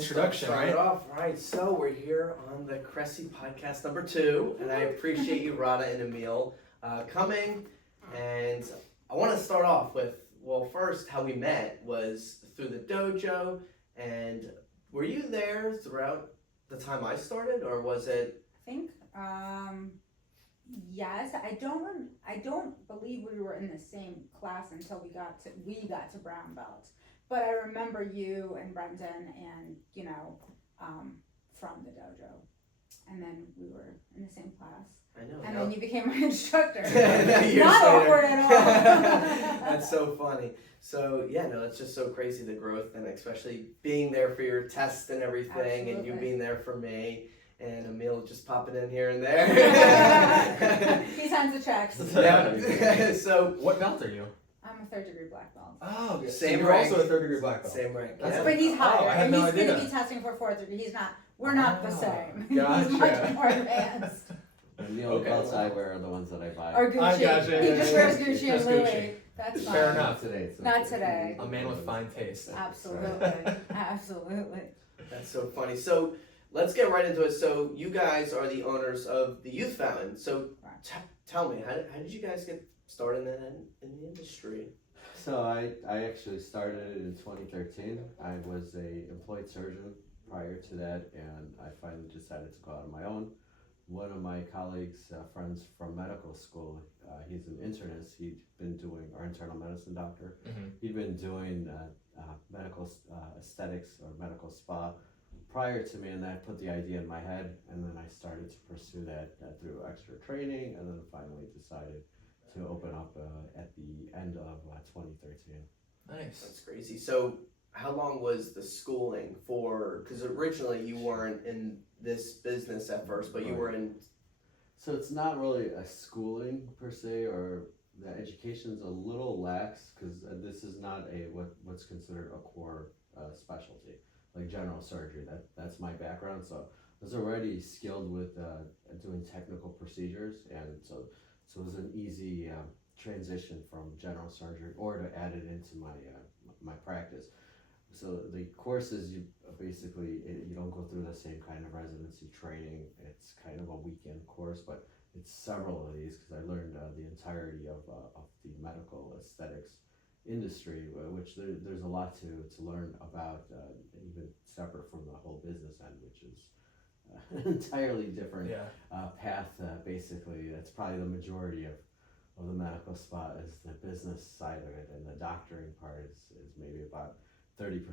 Introduction, right? Right. So we're here on the CRESI podcast number 2, and I appreciate you, Rada and Emil, coming. And I want to start off with, well, first, how we met was through the dojo. And were you there throughout the time I started, or was it? I think, yes. I don't believe we were in the same class until we got to brown belt. But I remember you and Brendan and, from the dojo. And then we were in the same class. I know. And then you became my instructor. Not awkward at all. That's so funny. So, it's just so crazy, the growth, and especially being there for your tests and everything. Absolutely. And you being there for me. And Emil just popping in here and there. He signs the checks. Yeah. So, what belt are you? I'm a 3rd degree black belt. Oh, okay. Same so you're rank. also a 3rd degree black belt. Same rank. Yeah. But he's higher, I had and no he's going to idea. be testing for 4th degree. We're not the same. Gotcha. He's much more advanced. And the only belts I wear are the ones that I buy. Or Gucci. I gotcha, He yeah, just yeah, wears yeah. Gucci Just and Louis. Gucci. That's fine. Fair enough. Not today. Not today. A man with fine taste. Absolutely. Absolutely. That's so funny. So, let's get right into it. So, you guys are the owners of the Youth Fountain. So, tell me, how did you guys get started in the industry? So I actually started in 2013. I was a employed surgeon prior to that, and I finally decided to go out on my own. One of my colleagues, friends from medical school, he's an internist. He'd been doing, our internal medicine doctor. Mm-hmm. He'd been doing medical aesthetics or medical spa prior to me, and that put the idea in my head, and then I started to pursue that through extra training, and then finally decided to open up at the end of 2013. Nice. That's crazy. So, how long was the schooling for? Because originally you weren't in this business at first, but you were in. So it's not really a schooling per se, or the education's a little lax, because this is not what's considered a core specialty, like general surgery. That's my background, so I was already skilled with doing technical procedures, and so it was an easy transition from general surgery or to add it into my practice. So the courses, you don't go through the same kind of residency training. It's kind of a weekend course, but it's several of these, because I learned the entirety of the medical aesthetics industry, which there's a lot to learn about, even separate from the whole business end, which is an entirely different path. Basically, that's probably the majority of the medical spa is the business side of it, and the doctoring part is maybe about 30%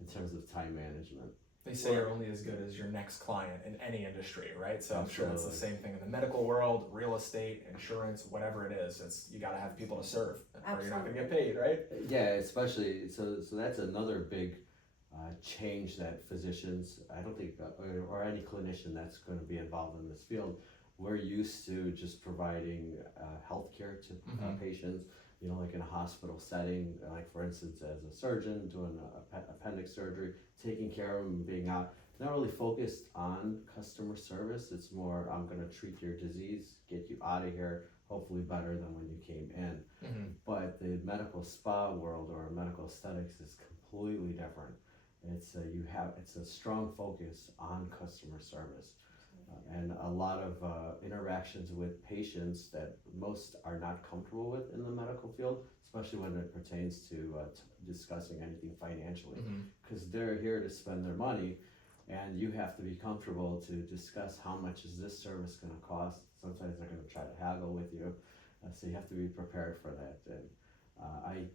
in terms of time management. They say you're only as good as your next client in any industry, right? So I'm sure it's the Absolutely. same thing in the medical world, real estate, insurance, whatever it is. You got to have people to serve, or you're not going to get paid, right? Yeah, especially so that's another big change that physicians, I don't think, or any clinician that's going to be involved in this field, we're used to just providing healthcare to patients, like in a hospital setting, like for instance, as a surgeon doing appendix surgery, taking care of them and being out, not really focused on customer service. It's more, I'm going to treat your disease, get you out of here, hopefully better than when you came in. Mm-hmm. But the medical spa world or medical aesthetics is completely different. It's a strong focus on customer service, and a lot of interactions with patients that most are not comfortable with in the medical field, especially when it pertains to discussing anything financially, because they're here to spend their money, and you have to be comfortable to discuss how much is this service going to cost. Sometimes they're going to try to haggle with you, so you have to be prepared for that. And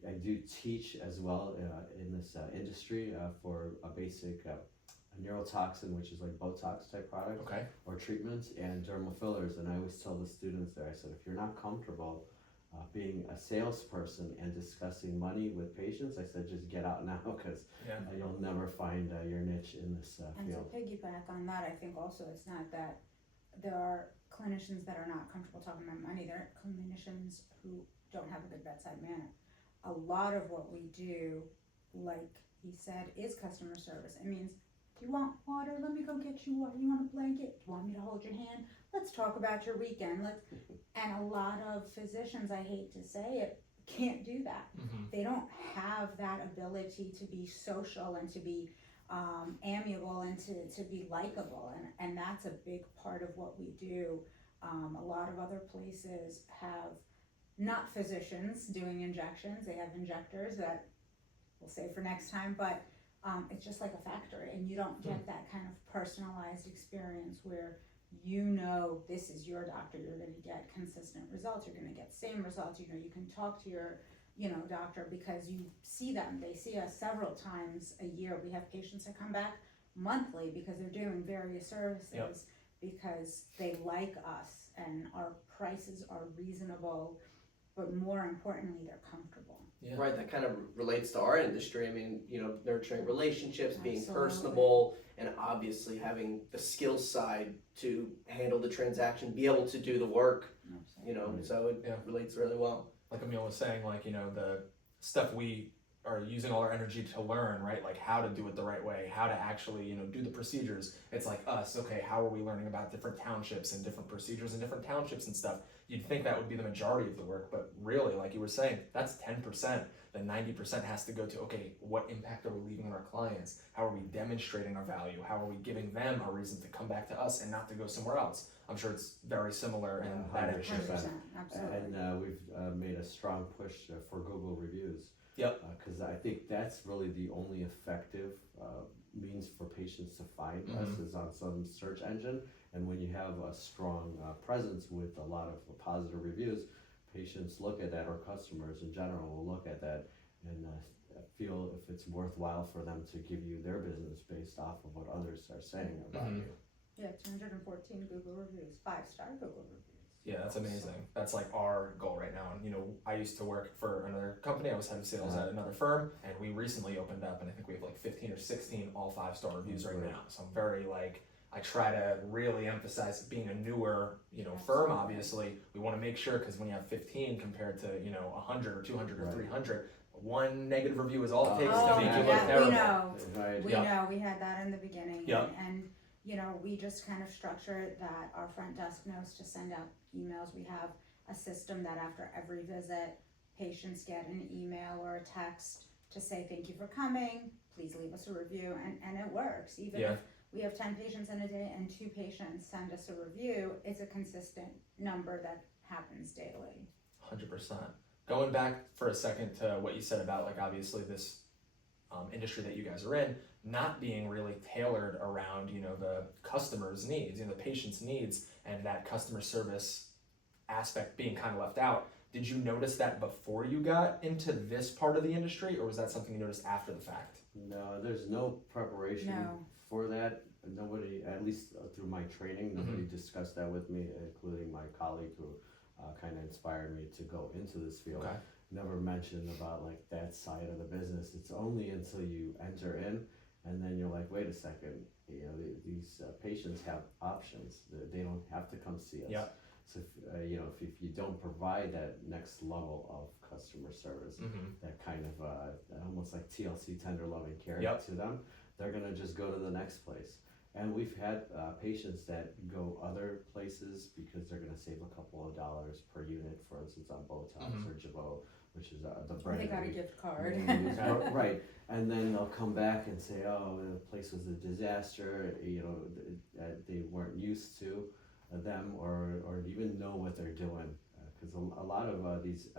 I do teach as well in this industry for a basic neurotoxin, which is like Botox type product, or treatments, and dermal fillers. And I always tell the students there, I said, if you're not comfortable being a salesperson and discussing money with patients, I said, just get out now, because you'll never find your niche in this And field. to piggyback on that, I think also it's not that there are clinicians that are not comfortable talking about money. There are clinicians who don't have a good bedside manner. A lot of what we do, like he said, is customer service. It means, do you want water? Let me go get you water. You want a blanket? Do you want me to hold your hand? Let's talk about your weekend. And a lot of physicians, I hate to say it, can't do that. They don't have that ability to be social and to be amiable and to be likable, and that's a big part of what we do. A lot of other places have not physicians doing injections, they have injectors that we'll save for next time, but it's just like a factory, and you don't get that kind of personalized experience where you know this is your doctor, you're going to get consistent results, you're going to get same results, you know, you can talk to your doctor because you see them, they see us several times a year. We have patients that come back monthly because they're doing various services because they like us and our prices are reasonable, but more importantly, they're comfortable. Yeah. Right, that kind of relates to our industry. I mean, you know, nurturing relationships, being Absolutely. personable, and obviously having the skills side to handle the transaction, be able to do the work, you know, so it relates really well. Like Emil was saying, like, you know, the stuff we are using all our energy to learn, right? Like how to do it the right way, how to actually, you know, do the procedures. It's like us, okay, how are we learning about different townships and different procedures in different townships and stuff? You'd think that would be the majority of the work, but really, like you were saying, that's 10%. Then 90% has to go to, okay, what impact are we leaving on our clients? How are we demonstrating our value? How are we giving them a reason to come back to us and not to go somewhere else? I'm sure it's very similar in that industry. 100%, absolutely. And we've made a strong push for Google reviews. Yep. Because I think that's really the only effective means for patients to find us is on some search engine. And when you have a strong presence with a lot of positive reviews, patients look at that, or customers in general will look at that and feel if it's worthwhile for them to give you their business based off of what others are saying about you. Yeah, 214 Google reviews, 5-star Google reviews. Yeah, that's amazing. That's like our goal right now. And you know, I used to work for another company. I was head of sales at another firm, and we recently opened up, and I think we have like 15 or 16 all 5-star reviews right now. So I'm very like, I try to really emphasize being a newer, you know, firm. Obviously, we want to make sure, because when you have 15 compared to, you know, 100 or 200 or 300, one negative review is all it takes to make you look terrible. We know. Right. We know. We had that in the beginning, Yep. and you know, we just kind of structure it that our front desk knows to send out emails. We have a system that after every visit, patients get an email or a text to say thank you for coming, please leave us a review, and it works. Even if we have 10 patients in a day and 2 patients send us a review, it's a consistent number that happens daily. 100%. Going back for a second to what you said about, like, obviously this industry that you guys are in not being really tailored around, you know, the customer's needs, you know, the patient's needs, and that customer service aspect being kind of left out. Did you notice that before you got into this part of the industry, or was that something you noticed after the fact? No, there's no preparation for that. Nobody, at least through my training, nobody discussed that with me, including my colleague who kind of inspired me to go into this field. Okay. Never mentioned about like that side of the business. It's only until you enter in, and then you're like, wait a second, you know, these patients have options. They don't have to come see us. Yep. So if, you know, if you don't provide that next level of customer service, that kind of almost like TLC, tender loving care to them, they're gonna just go to the next place. And we've had patients that go other places because they're gonna save a couple of dollars per unit, for instance, on Botox or Jabot, which is the brand. They got a gift card. Right, and then they'll come back and say, oh, the place was a disaster, you know, they weren't used to them or even know what they're doing. Because a lot of these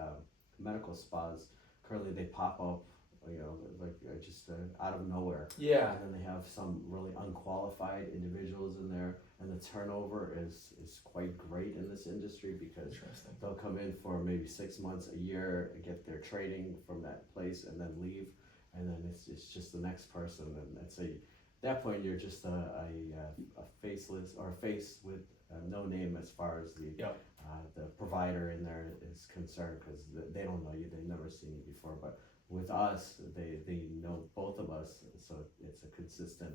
medical spas, currently they pop up, you know, like just out of nowhere. Yeah. And then they have some really unqualified individuals in there, and the turnover is quite great in this industry because they'll come in for maybe 6 months, a year, get their training from that place, and then leave, and then it's just the next person, and at that point you're just a faceless or a face with no name as far as the provider in there is concerned, because they don't know you, they've never seen you before. But with us, they know both of us, so it's a consistent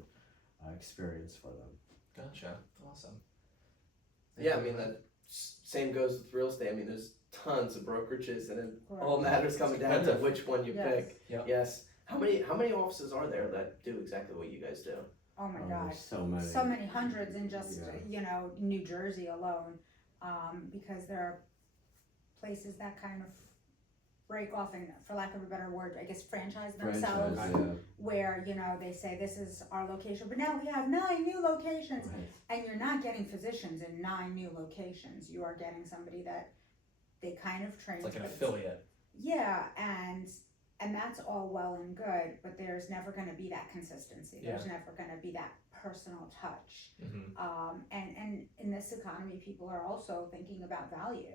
experience for them. Gotcha. Awesome. Yeah, I mean, that same goes with real estate. I mean, there's tons of brokerages, and it all matters coming down to which one you pick. Yep. Yes. How many offices are there that do exactly what you guys do? Oh my gosh, there's so many hundreds in just you know, New Jersey alone, because there are places that kind of break off and, for lack of a better word, I guess franchise themselves, Franchise, where, you know, they say this is our location, but now we have 9 new locations. Right. And you're not getting physicians in 9 new locations. You are getting somebody that they kind of train. It's like an but- affiliate. Yeah, and that's all well and good, but there's never going to be that consistency. There's never going to be that personal touch. Mm-hmm. And in this economy, people are also thinking about value,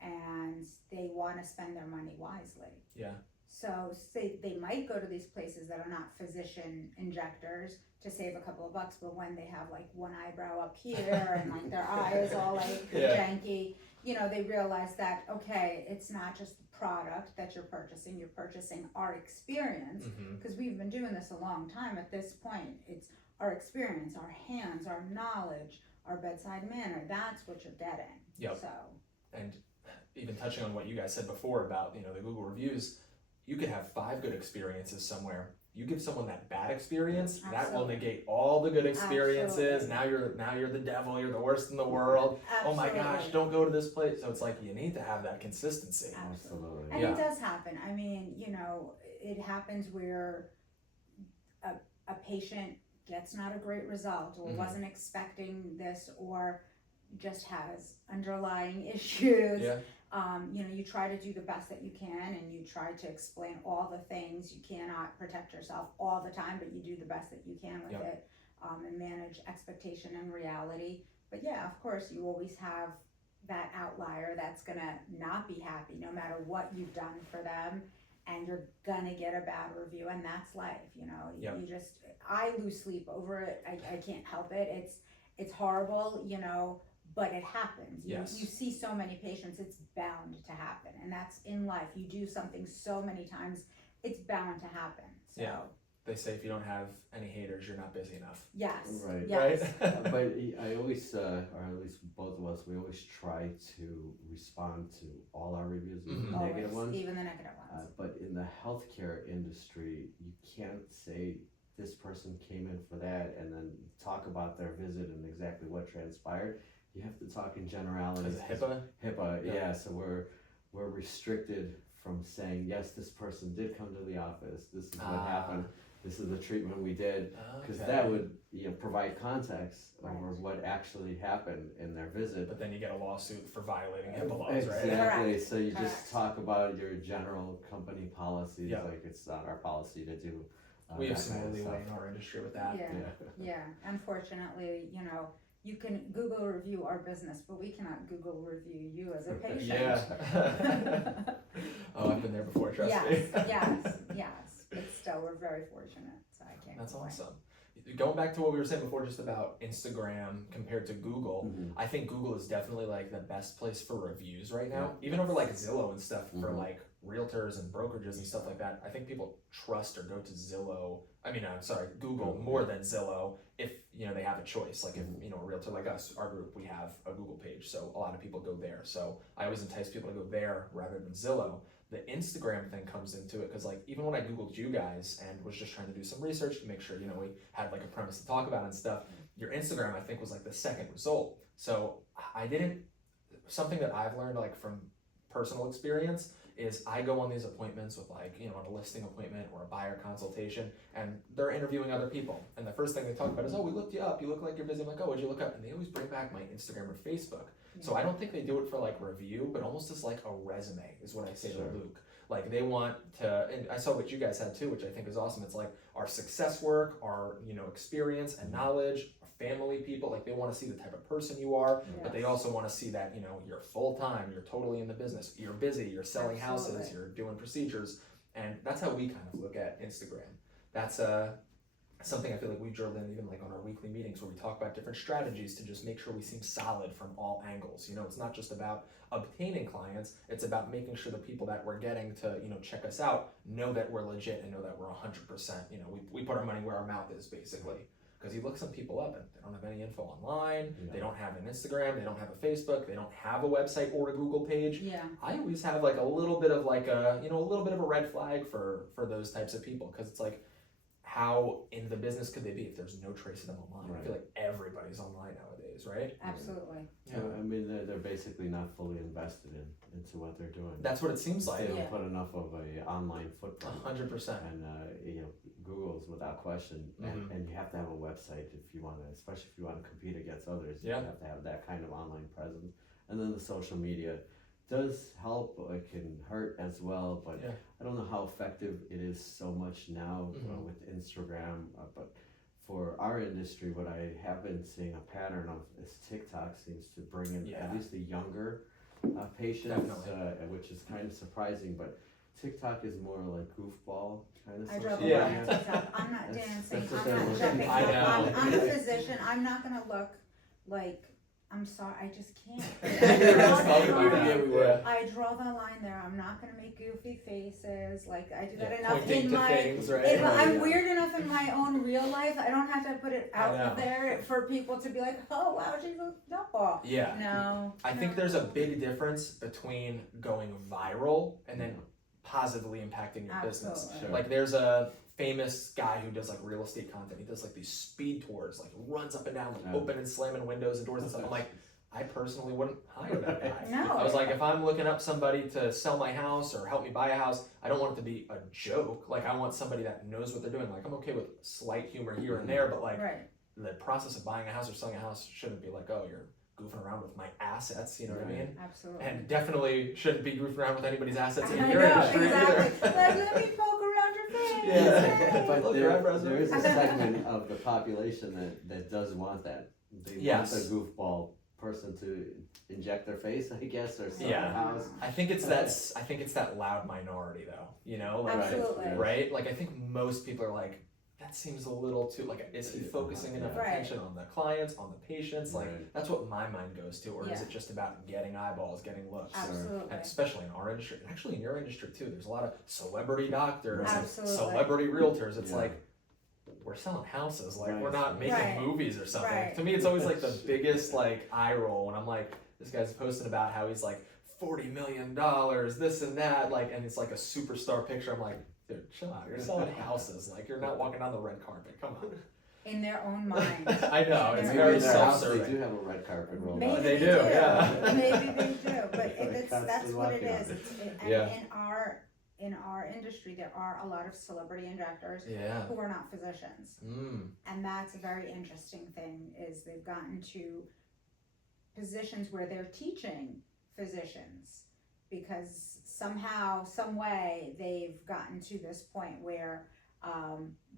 and they want to spend their money wisely. Yeah. So say they might go to these places that are not physician injectors to save a couple of bucks, but when they have like one eyebrow up here and like their eye is all like janky, you know, they realize that, okay, it's not just the product that you're purchasing our experience, because we've been doing this a long time. At this point, it's our experience, our hands, our knowledge, our bedside manner. That's what you're getting. Yep. So. And even touching on what you guys said before about, you know, the Google reviews, you could have 5 good experiences somewhere. You give someone that bad experience, that will negate all the good experiences. Now you're the devil, you're the worst in the world. Absolutely. Oh my gosh, don't go to this place. So it's like you need to have that consistency. Absolutely. Absolutely. And Yeah. it does happen. I mean, you know, it happens where a patient gets not a great result, or wasn't expecting this, or just has underlying issues. Yeah. You know, you try to do the best that you can, and you try to explain all the things. You cannot protect yourself all the time, but you do the best that you can with it, and manage expectation and reality. But yeah, of course, you always have that outlier that's gonna not be happy no matter what you've done for them, and you're gonna get a bad review, and that's life. You know, you just, I lose sleep over it. I can't help it. It's horrible, you know, but it happens. You see so many patients, it's bound to happen, and that's in life. You do something so many times, it's bound to happen. So. Yeah. They say if you don't have any haters, you're not busy enough. Yes. Right. Yes. Right? But I always, or at least both of us, we always try to respond to all our reviews, even the negative Always, ones. even the negative ones. But in the healthcare industry, you can't say this person came in for that and then talk about their visit and exactly what transpired. You have to talk in generalities. Is it HIPAA? HIPAA, yeah. So we're restricted from saying, yes, this person did come to the office. This is what happened. This is the treatment we did, because that would provide context over what actually happened in their visit. But then you get a lawsuit for violating HIPAA laws, right? Exactly. Correct. So you just Correct. talk about your general company policies, Yeah. like it's not our policy to do. We have that some kind of leeway stuff. in our industry with that. Yeah. Unfortunately, you know, you can Google review our business, but we cannot Google review you as a patient. Yeah. Oh, I've been there before, trust yes, me. yes. But still, we're very fortunate, so I can't. That's complain. awesome. Going back to what we were saying before, just about Instagram compared to Google, I think Google is definitely like the best place for reviews right now. Even over like Zillow and stuff for like realtors and brokerages and stuff like that. I think people trust or go to Google more than Zillow if, you know, they have a choice. Like if, you know, a realtor like us, our group, we have a Google page. So a lot of people go there. So I always entice people to go there rather than Zillow. The Instagram thing comes into it because like even when I Googled you guys and was just trying to do some research to make sure, you know, we had like a premise to talk about and stuff, your Instagram I think was like the second result. So something that I've learned like from personal experience is I go on these appointments with like, you know, on a listing appointment or a buyer consultation, and they're interviewing other people. And the first thing they talk about is, oh, we looked you up. You look like you're busy. I'm like, oh, what'd you look up? And they always bring back my Instagram or Facebook. So I don't think they do it for like review, but almost as like a resume is what I say to Luke. Like they want to, and I saw what you guys had too, which I think is awesome. It's like our success work, our, you know, experience and knowledge, our family people, like they want to see the type of person you are, but they also want to see that, you know, you're full time, you're totally in the business, you're busy, you're selling houses, you're doing procedures. And that's how we kind of look at Instagram. That's something I feel like we drilled in even like on our weekly meetings where we talk about different strategies to just make sure we seem solid from all angles. You know, it's not just about obtaining clients, it's about making sure the people that we're getting to, you know, check us out know that we're legit and know that we're 100%, you know, we put our money where our mouth is basically. Because you look some people up and they don't have any info online, they don't have an Instagram, they don't have a Facebook, they don't have a website or a Google page. Yeah. I always have like a little bit of like a, you know, a little bit of a red flag for those types of people, because it's like, how in the business could they be if there's no trace of them online? I Right. feel like everybody's online nowadays, right? Absolutely. Yeah, I mean, they're basically not fully invested into what they're doing. That's what it seems like. They don't Yeah. put enough of a online footprint. 100%. And Google's without question, Mhm. and you have to have a website if you want to, especially if you want to compete against others. Yeah. You have to have that kind of online presence, and then the social media does help. It can hurt as well, but Yeah. I don't know how effective it is so much now Mhm. with Instagram. But for our industry, what I have been seeing a pattern of is TikTok seems to bring in Yeah. at least the younger patients, Definitely. which is kind of surprising, but TikTok is more like goofball kind of I social drove Yeah. around media. TikTok. I'm not That's- dancing. that's what I'm they're not looking jumping. for. I know. I'm a physician. I'm not gonna look like. I'm sorry. I just can't. You're just talking about that. everywhere. I draw the line there. I'm not gonna make goofy faces. Like I do that Yeah, enough pointing in to my. things, right? If I'm Yeah. weird enough in my own real life, I don't have to put it I out know. there for people to be like, oh wow, she's a dumbbell. Yeah. No. I think no. there's a big difference between going viral and then positively impacting your business. Absolutely. Sure. Like there's a famous guy who does like real estate content. He does like these speed tours, like runs up and down, like Yeah. open and slamming windows and doors and stuff. I'm like, I personally wouldn't hire that guy. No. I was like, if I'm looking up somebody to sell my house or help me buy a house, I don't want it to be a joke. Like I want somebody that knows what they're doing. Like I'm okay with slight humor here and there, but like Right. the process of buying a house or selling a house shouldn't be like, oh, you're goofing around with my assets, you know what I Right. mean? Absolutely. And definitely shouldn't be goofing around with anybody's assets in I your know, industry exactly. either. Like, let me poke around your face. Yeah. But Look, your eyebrows are- there is a segment of the population that does want that. They Yes. want the goofball person to inject their face, I guess, or sell Yeah. their house. I think it's that loud minority though, you know? Like, Absolutely. right? Like I think most people are like, that seems a little too, like, is he focusing enough Right. attention on the clients, on the patients? Like, Right. that's what my mind goes to. Or is Yeah. it just about getting eyeballs, getting looks? Absolutely. And especially in our industry, and actually in your industry too, there's a lot of celebrity doctors and Absolutely. celebrity realtors. It's Yeah. like, we're selling houses, like we're Right. not making Right. movies or something. Right. To me, it's always like the biggest like eye roll when I'm like, this guy's posting about how he's like $40 million, this and that, like, and it's like a superstar picture. I'm like, dude, chill out. You're selling houses. Like, you're not walking down the red carpet. Come on. In their own mind. I know, it's Maybe very in their house, they self-serving. do have a red carpet rolled Maybe out. They do, yeah. Maybe they do, but Like that's constantly what it walking on is. it. And Yeah. in our industry, there are a lot of celebrity injectors Yeah. who are not physicians, and that's a very interesting thing. Is they've gotten to positions where they're teaching physicians because somehow, some way, they've gotten to this point where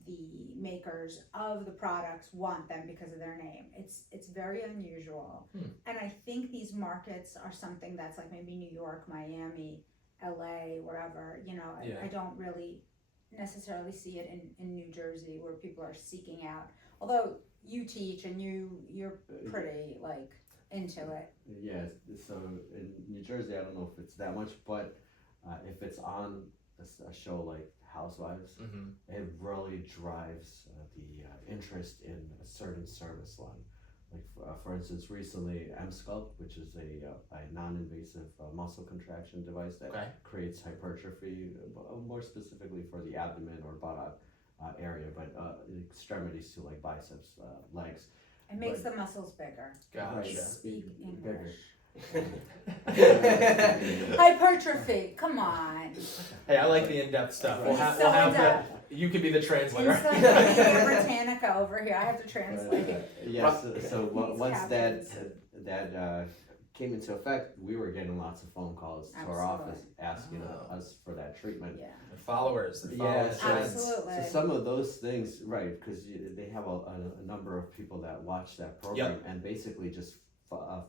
the makers of the products want them because of their name. It's very unusual, and I think these markets are something that's like maybe New York, Miami, LA, whatever. You know, Yeah. I don't really necessarily see it in New Jersey where people are seeking out. Although you teach and you're pretty like into it. Yes, so in New Jersey, I don't know if it's that much, but if it's on a show like Housewives, Mm-hmm. it really drives the interest in a certain service line. Like for instance, recently M-Sculpt, which is a non-invasive muscle contraction device that Okay. creates hypertrophy, more specifically for the abdomen or buttock area, but extremities to like biceps, legs. It makes the muscles bigger. Gotcha. Speak Bigger. English. Hypertrophy. Come on. Hey, I like the in-depth stuff. We'll He's have, so we'll have in-depth. you could be the translator. It's like Media Britannica over here. I have to translate it. Yes, so These once that captions. came into effect, we were getting lots of phone calls to our Absolutely. office asking Oh. us for that treatment. Yeah. Their followers, their Yeah, followers. so, Absolutely. so some of those things, right, because they have a number of people that watch that program and basically just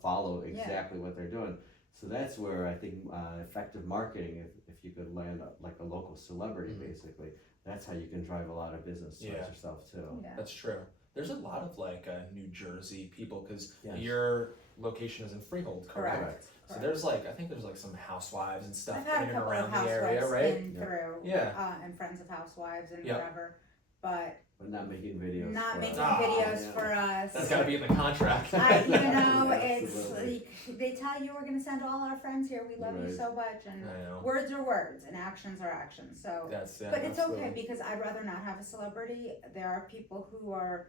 follow exactly what they're doing. So that's where I think effective marketing, if you could land like a local celebrity, Mhm. basically, that's how you can drive a lot of business towards Yeah. yourself too. Yeah. That's true. There's a lot of like New Jersey people because Yes. your location is in Freehold, correct? Correct. So there's like I think there's like some housewives and stuff I've had in a and couple of around the housewives area, right? in Yeah. through, Yeah. and friends of housewives and Yeah. whatever. But But not making videos. not for making us. videos Yeah. for us. That's got to be in the contract. It's Absolutely. like, they tell you we're gonna send all our friends here, we love you Right. so much, and I know. words are words and actions are actions, so. That's yeah. But it's absolutely. okay, because I'd rather not have a celebrity. There are people who are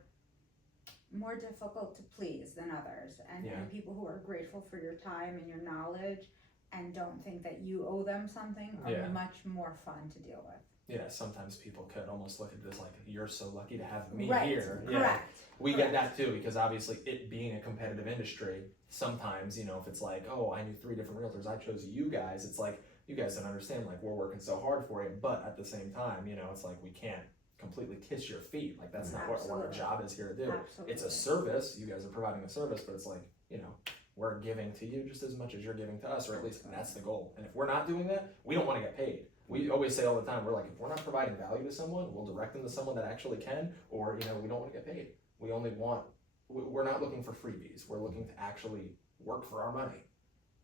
more difficult to please than others, and Yeah. people who are grateful for your time and your knowledge and don't think that you owe them something are Yeah. much more fun to deal with. Yeah, sometimes people could almost look at it as like, you're so lucky to have me Right, here. Yeah. correct. We get correct. that too, because obviously it being a competitive industry, sometimes, you know, if it's like, oh, I knew 3 different realtors, I chose you guys, it's like, you guys don't understand, like, we're working so hard for it, but at the same time, you know, it's like, we can't completely kiss your feet. Like, that's not what our Absolutely. job is here to do. Absolutely. It's a service, you guys are providing a service, but it's like, you know, we're giving to you just as much as you're giving to us, or at least that's the goal. And if we're not doing that, we don't want to get paid. We always say all the time, we're like, if we're not providing value to someone, we'll direct them to someone that actually can, or, you know, we don't want to get paid. We only want, we're not looking for freebies. We're looking to actually work for our money.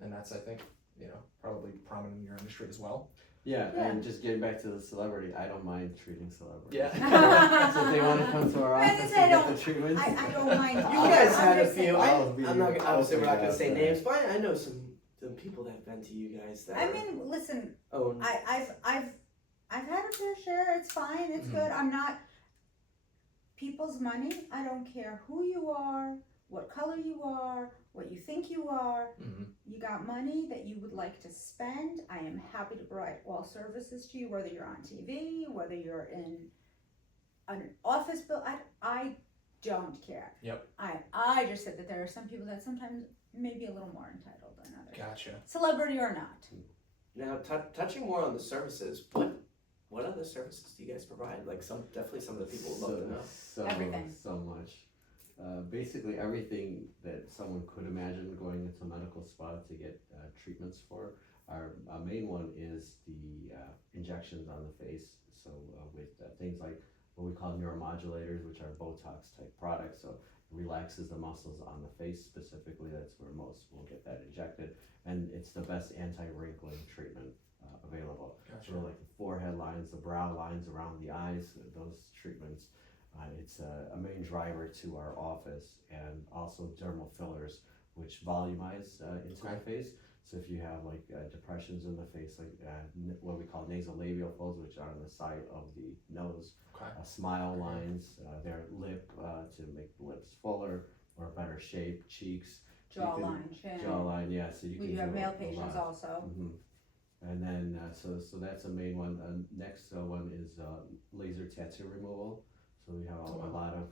And that's, I think, you know, probably prominent in your industry as well. Yeah, Yeah. and just getting back to the celebrity, I don't mind treating celebrities. Yeah. So if they want to come to our I was office gonna say, and I get the don't- treatments. I don't mind. You I'm guys just had a saying- few. I'll be- I'm not. Obviously, we're not gonna I'll say be names, but I know some people that have been to you guys that. I mean, listen, own. I've had a fair share. It's fine. It's Mhm. good. I'm not people's money. I don't care who you are, what color you are, what you think you are. Mm-hmm. You got money that you would like to spend. I am happy to provide all services to you, whether you're on TV, whether you're in an office bill. I don't care. Yep. I just said that there are some people that sometimes may be a little more entitled than others. Gotcha. Celebrity or not. Now, touching more on the services, what other services do you guys provide? Like definitely some of the people would love to know. Everything. So much. Basically everything that someone could imagine going into a medical spa to get treatments for. Our main one is the injections on the face. So with things like what we call neuromodulators, which are Botox type products. So it relaxes the muscles on the face specifically. That's where most will get that injected. And it's the best anti-wrinkling treatment available. Gotcha. So like the forehead lines, the brow lines around the eyes, those treatments. It's a main driver to our office, and also dermal fillers, which volumize into the face. So if you have like depressions in the face, like what we call nasolabial folds, which are on the side of the nose, Okay. smile lines, their lip to make the lips fuller or better shape, cheeks, Jawline, chin. jawline, yeah. So you We can do have male a patients lot. also. Mhm. And then so that's a main one. Next one is laser tattoo removal. So we have a lot of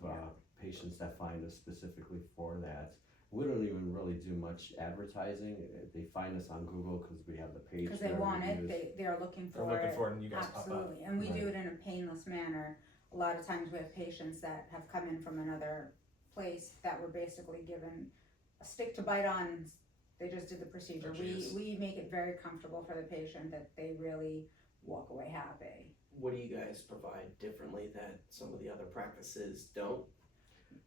patients that find us specifically for that. We don't even really do much advertising. They find us on Google because we have the page. Because they there, want it, reviews. they're looking for They're looking it. for it, and you guys pop up. Absolutely, and we do Right. it in a painless manner. A lot of times we have patients that have come in from another place that were basically given a stick to bite on. And they just did the procedure. Oh, geez. We make it very comfortable for the patient that they really walk away happy. What do you guys provide differently that some of the other practices don't?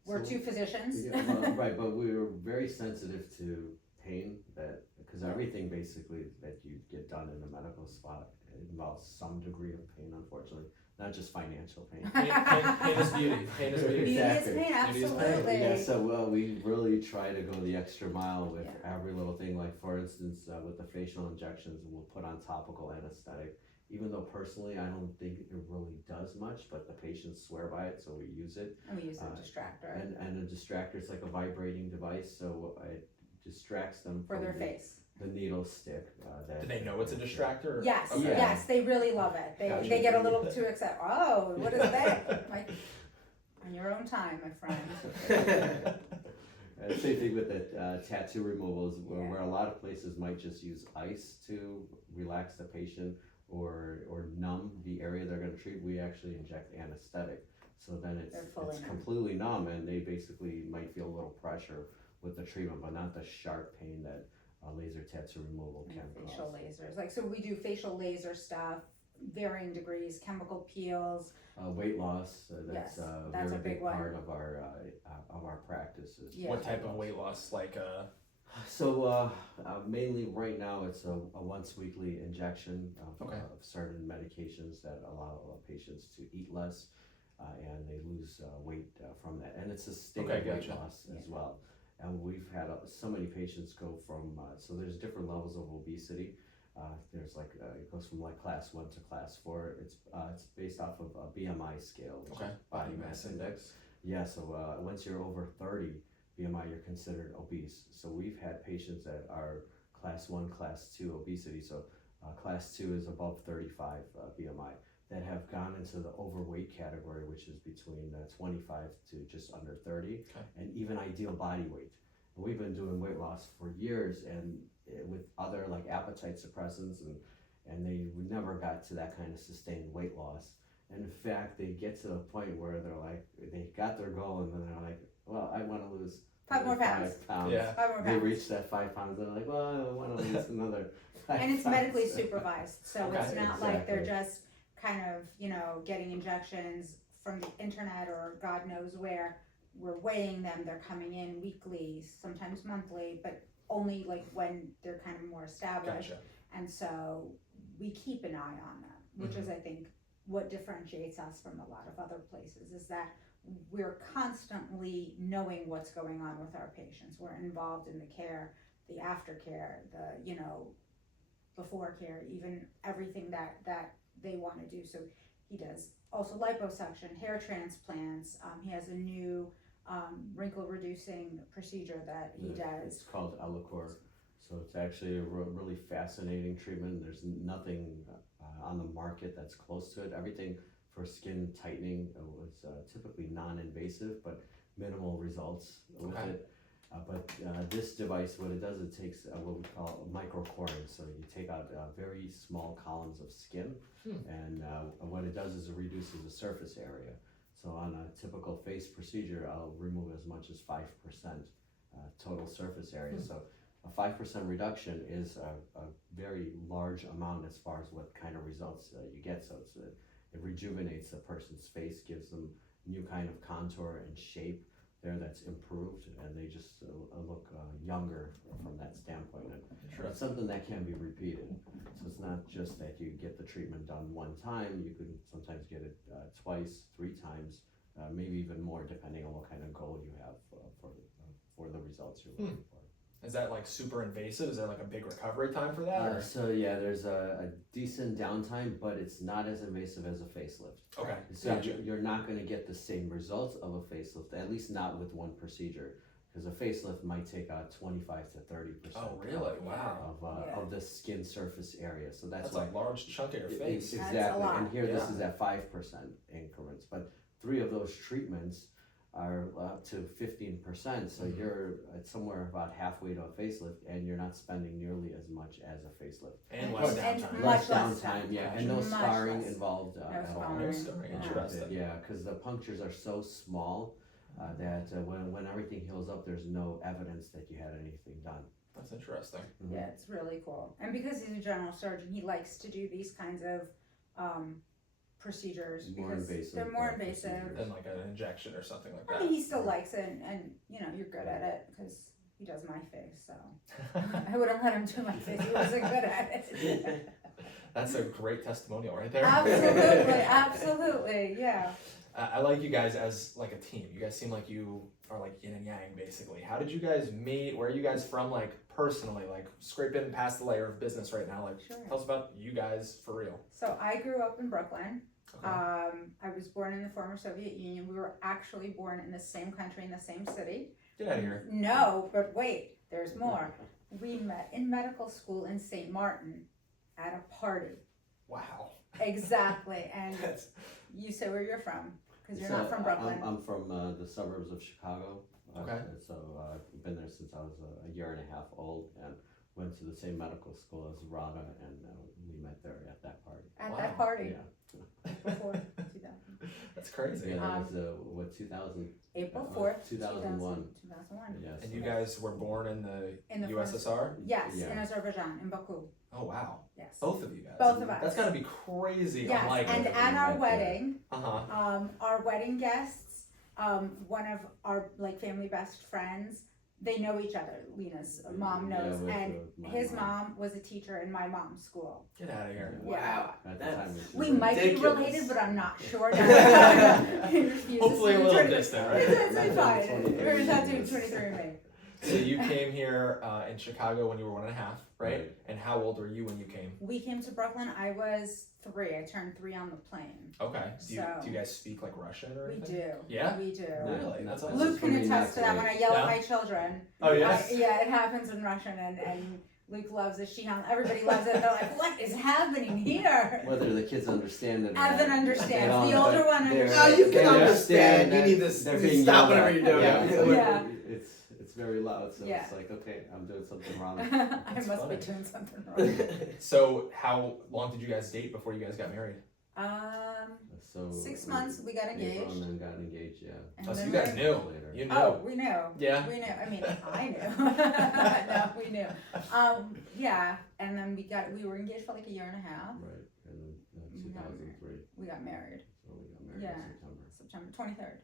We're So- two physicians. Yeah, well, right, but we're very sensitive to pain, that because everything basically that you get done in a medical spa involves some degree of pain, unfortunately, not just financial pain. Pain is beauty. Pain is beauty. Beauty Exactly. is pain, Beauty is pain. absolutely. Yeah, so we really try to go the extra mile with Yeah. every little thing. Like for instance, with the facial injections, we'll put on topical anesthetic. Even though personally I don't think it really does much, but the patients swear by it, so we use it. And we use a distractor And a distractor is like a vibrating device, so it distracts them for from their face. the needle stick. Do they know it's a distractor? or- Yes, Okay. Yeah. yes, they really love it. They Gotcha. they get a little too excited. Oh, what is that? Like, on your own time, my friend. Same thing with the tattoo removals, Yeah. where a lot of places might just use ice to relax the patient or numb the area they're going to treat. We actually inject anesthetic, so then They're fully it's numb. completely numb, and they basically might feel a little pressure with the treatment, but not the sharp pain that laser tattoo removal And can facial cause. lasers, like, so we do facial laser stuff, varying degrees, chemical peels. Weight loss, Yes, that's a that's very a big big one. part of our practices. Yeah. What type of weight loss? Like So mainly right now it's a once weekly injection of, Okay. of certain medications that allow patients to eat less. and they lose weight from that. And it's a sustained Okay, weight gotcha. loss as well. And we've had so many patients go from, so there's different levels of obesity. There's like, it goes from like class 1 to class 4. It's based off of a BMI scale, which Okay, is body mass index. Yeah, so once you're over 30 BMI, you're considered obese. So we've had patients that are class 1, class 2 obesity. So class 2 is above 35 BMI, that have gone into the overweight category, which is between 25 to just under 30, Okay. and even ideal body weight. And we've been doing weight loss for years, and with other like appetite suppressants, and they never got to that kind of sustained weight loss. And in fact, they get to a point where they're like, they got their goal, and then they're like, well, I want to lose 5 more pounds. 5 pounds. Yeah. 5 more They pounds. reach that 5 pounds, they're like, well, I want to lose another 5 And it's pounds. medically supervised, so Okay. it's not like they're Exactly. just kind of, getting injections from the internet or God knows where. We're weighing them, they're coming in weekly, sometimes monthly, but only like when they're kind of more established. Gotcha. And so we keep an eye on them, which is, I think, what differentiates us from a lot of other places, is that we're constantly knowing what's going on with our patients. We're involved in the care, the aftercare, the, before care, even everything that they want to do. So he does also liposuction, hair transplants. He has a new wrinkle reducing procedure that he does. It's called Elicor. So it's actually a really fascinating treatment. There's nothing on the market that's close to it. Everything for skin tightening was typically non-invasive, but minimal results with Okay. it. But this device, what it does, it takes what we call microcoring. So you take out very small columns of skin, and what it does is it reduces the surface area. So on a typical face procedure, I'll remove as much as 5% total surface area. So a 5% reduction is a very large amount as far as what kind of results you get. So it rejuvenates the person's face, gives them new kind of contour and shape there that's improved, and they just look younger from that standpoint. And it's something that can be repeated. So it's not just that you get the treatment done one time, you can sometimes get it twice, 3 times, maybe even more, depending on what kind of goal you have for the results you're looking for. Is that like super invasive? Is there like a big recovery time for that? Or? So yeah, there's a decent downtime, but it's not as invasive as a facelift. Okay. So Gotcha. you're not going to get the same results of a facelift, at least not with one procedure, because a facelift might take out 25 to 30%. Oh, really? Wow. Of the skin surface area. So that's That's why a large chunk of your face. That's exactly. a lot. And here this Yeah. is at 5% increments, but 3 of those treatments are up to 15%. So you're at somewhere about halfway to a facelift, and you're not spending nearly as much as a facelift. And less And downtime. much Less less downtime, yeah, downtime. and no Much scarring less. involved No at all. scarring. No scarring. Interesting. Yeah, because the punctures are so small that when everything heals up, there's no evidence that you had anything done. That's interesting. Yeah, it's really cool. And because he's a general surgeon, he likes to do these kinds of procedures More because invasive, they're more procedures. invasive. Than like an injection or something like I that. mean, he still likes it, and you're good at it because he does my face. So I wouldn't let him do my face. He wasn't good at it. That's a great testimonial right there. Absolutely, absolutely, yeah. I like you guys as like a team. You guys seem like you are like yin and yang, basically. How did you guys meet? Where are you guys from, like personally? Like scraping past the layer of business right now. Like, Sure. tell us about you guys for real. So I grew up in Brooklyn. Okay. I was born in the former Soviet Union. We were actually born in the same country, in the same city. Get out of here. No, but wait, there's more. We met in medical school in St. Martin at a party. Wow. Exactly. And That's you say where you're from, because you're So, not from Brooklyn. I'm from the suburbs of Chicago. Okay. So I've been there since I was a year and a half old, and went to the same medical school as Rada, and we met there at that party. At Wow. that party. Yeah. Before 2000. That's crazy. Yeah, that was 2000. April 4th, 2001. 2001. Yes. And you guys were born in the In the USSR? Yes, in Yeah. Azerbaijan, in Baku. Oh wow. Yes. Both of you guys. Both of us. That's gotta be crazy. Yes, Unlike and at our wedding, uh-huh. our wedding guests, one of our like family best friends they know each other. Lena's mom knows, with, and my his mom was a teacher in my mom's school. Get out of here. Wow. At the That's time, it's We really- might be ridiculous. related, but I'm not sure. He refuses Hopefully a to do little 23. distant, right? It's fine. 23 We're not doing years. 23 and me. So you came here in Chicago when you were 1.5, right? Right. And how old were you when you came? We came to Brooklyn. I was 3. I turned 3 on the plane. Okay. Do you, So- do you guys speak like Russian or We anything? do. Yeah? We do. Really? That's awesome. Luke can really attest to not that when I yell Yeah? at my children. Oh, yes? Yeah, it happens in Russian, and Luke loves it. Everybody loves it. They're like, "What is happening here?" Whether the kids understand it or Evan not, understands. they don't, The older but one they're- understands. No, you they can understand. You that need to they're stop being yelled whatever at. you're doing. Yeah, it's like- Yeah. It's very loud, so Yeah. it's like, okay, I'm doing something wrong. I That's must funny. be doing something wrong. So how long did you guys date before you guys got married? So 6 months we got April engaged. and then got engaged, yeah. And Oh, so then you guys we- knew. Later. You knew. Oh, we knew. Yeah? We knew. I mean, I knew. No, we knew. Yeah, and then we were engaged for like a year and a half. Right, and We got 2003, We got married so we got married Yeah. in September. September 23rd.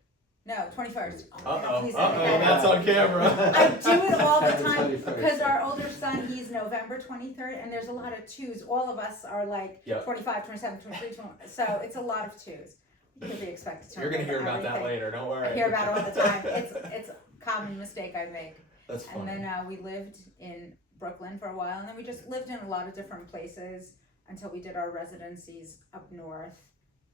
No, 21st. Uh-oh. Please Uh-oh. say that. That's on camera. I do it all the September time 21st. because our older son, he's November 23rd, and there's a lot of 2s. All of us are like Yep. 25, 27, 23, 20. So it's a lot of 2s. You could be expected to You're going to hear about that everything. later. Don't worry. I hear about it all the time. It's a common mistake I make. That's funny. And then we lived in Brooklyn for a while, and then we just lived in a lot of different places until we did our residencies up north.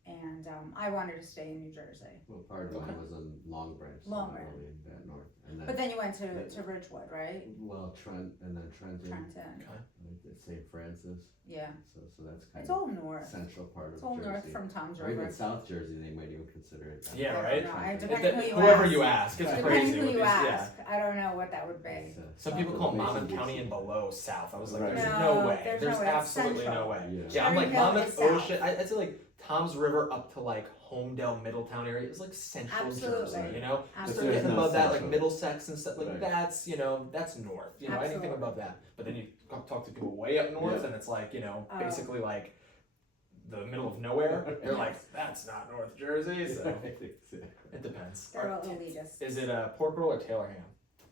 And I wanted to stay in New Jersey. Well, part of Okay. mine was in Long Branch, so Long not Branch. really in that north. And then, But then you went to Ridgewood, right? well, Trent, and then Trenton, Trenton. like St. Francis, Yeah. so that's kind It's of all north. central part It's of all Jersey. north from Tom's Or even River. South Jersey, they might even consider it. Yeah, I don't right? know. Trenton. Depending who you Whoever ask. you ask. It's Depending crazy. Depending who with you these- ask, I don't know what that would be. It's, Some south people of call Mason, Monmouth DC. County and below south. I was like, Right. there's No, no way. there's There's no way. It's absolutely central. no way. Yeah. Yeah, I'm like Cherry Hill Monmouth is south. Ocean. I'd say like Tom's River up to like Homedale, Middletown area. It was like central Absolutely. Jersey, you know? But So Absolutely. getting there's no above that, like central. Middlesex and stuff, like Right. that's, that's north. Anything Absolutely. above that. But then you talk to people way up north Yeah. and it's like, Oh. basically like the middle of nowhere. You're like, that's not North Jersey. So it depends. They're all elitist. Is it a pork roll or Taylor ham?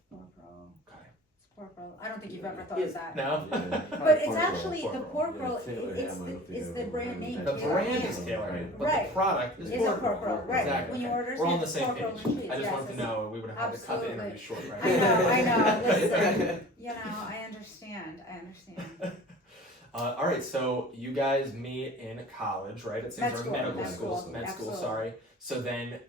Pork roll. Okay. It's pork roll. I don't think you've ever thought Yes. of that. No? But it's actually pork the roll. pork Yeah, roll. Taylor It's ham, I don't think it's I've the ever brand heard name. of The that. Taylor brand ham. is Taylor ham, but Right. the product is It's a pork pork roll, right? Exactly. When you order, We're on it's the same pork roll page. and cheese. I just Yes, wanted to it's- know we would have to cut the interview Absolutely. short, right? I know. Listen, I understand. All right, so you guys meet in college, right? It seems Med or school, medical med school, school, med school. absolutely. Sorry. So then,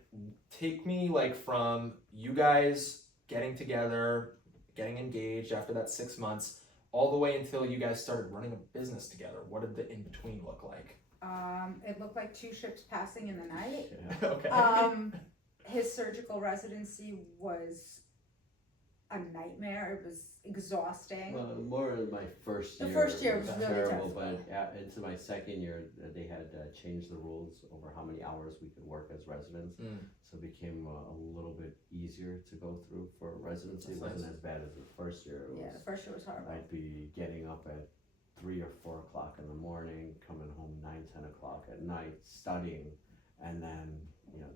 take me like from you guys getting together, getting engaged after that 6 months, all the way until you guys started running a business together. What did the in between look like? It looked like 2 ships passing in the night. Yeah. Okay. His surgical residency was a nightmare. It was exhausting. Well, more in my first The year. first year it was really terrible, difficult. but into my second year, they had changed the rules over how many hours we could work as residents. Mm. So it became a little bit easier to go through for residency. It That's wasn't nice. as bad as the first year. It Yeah, was, the first year was horrible. I'd be getting up at 3 or 4 o'clock in the morning, coming home 9, 10 o'clock at night, studying, and then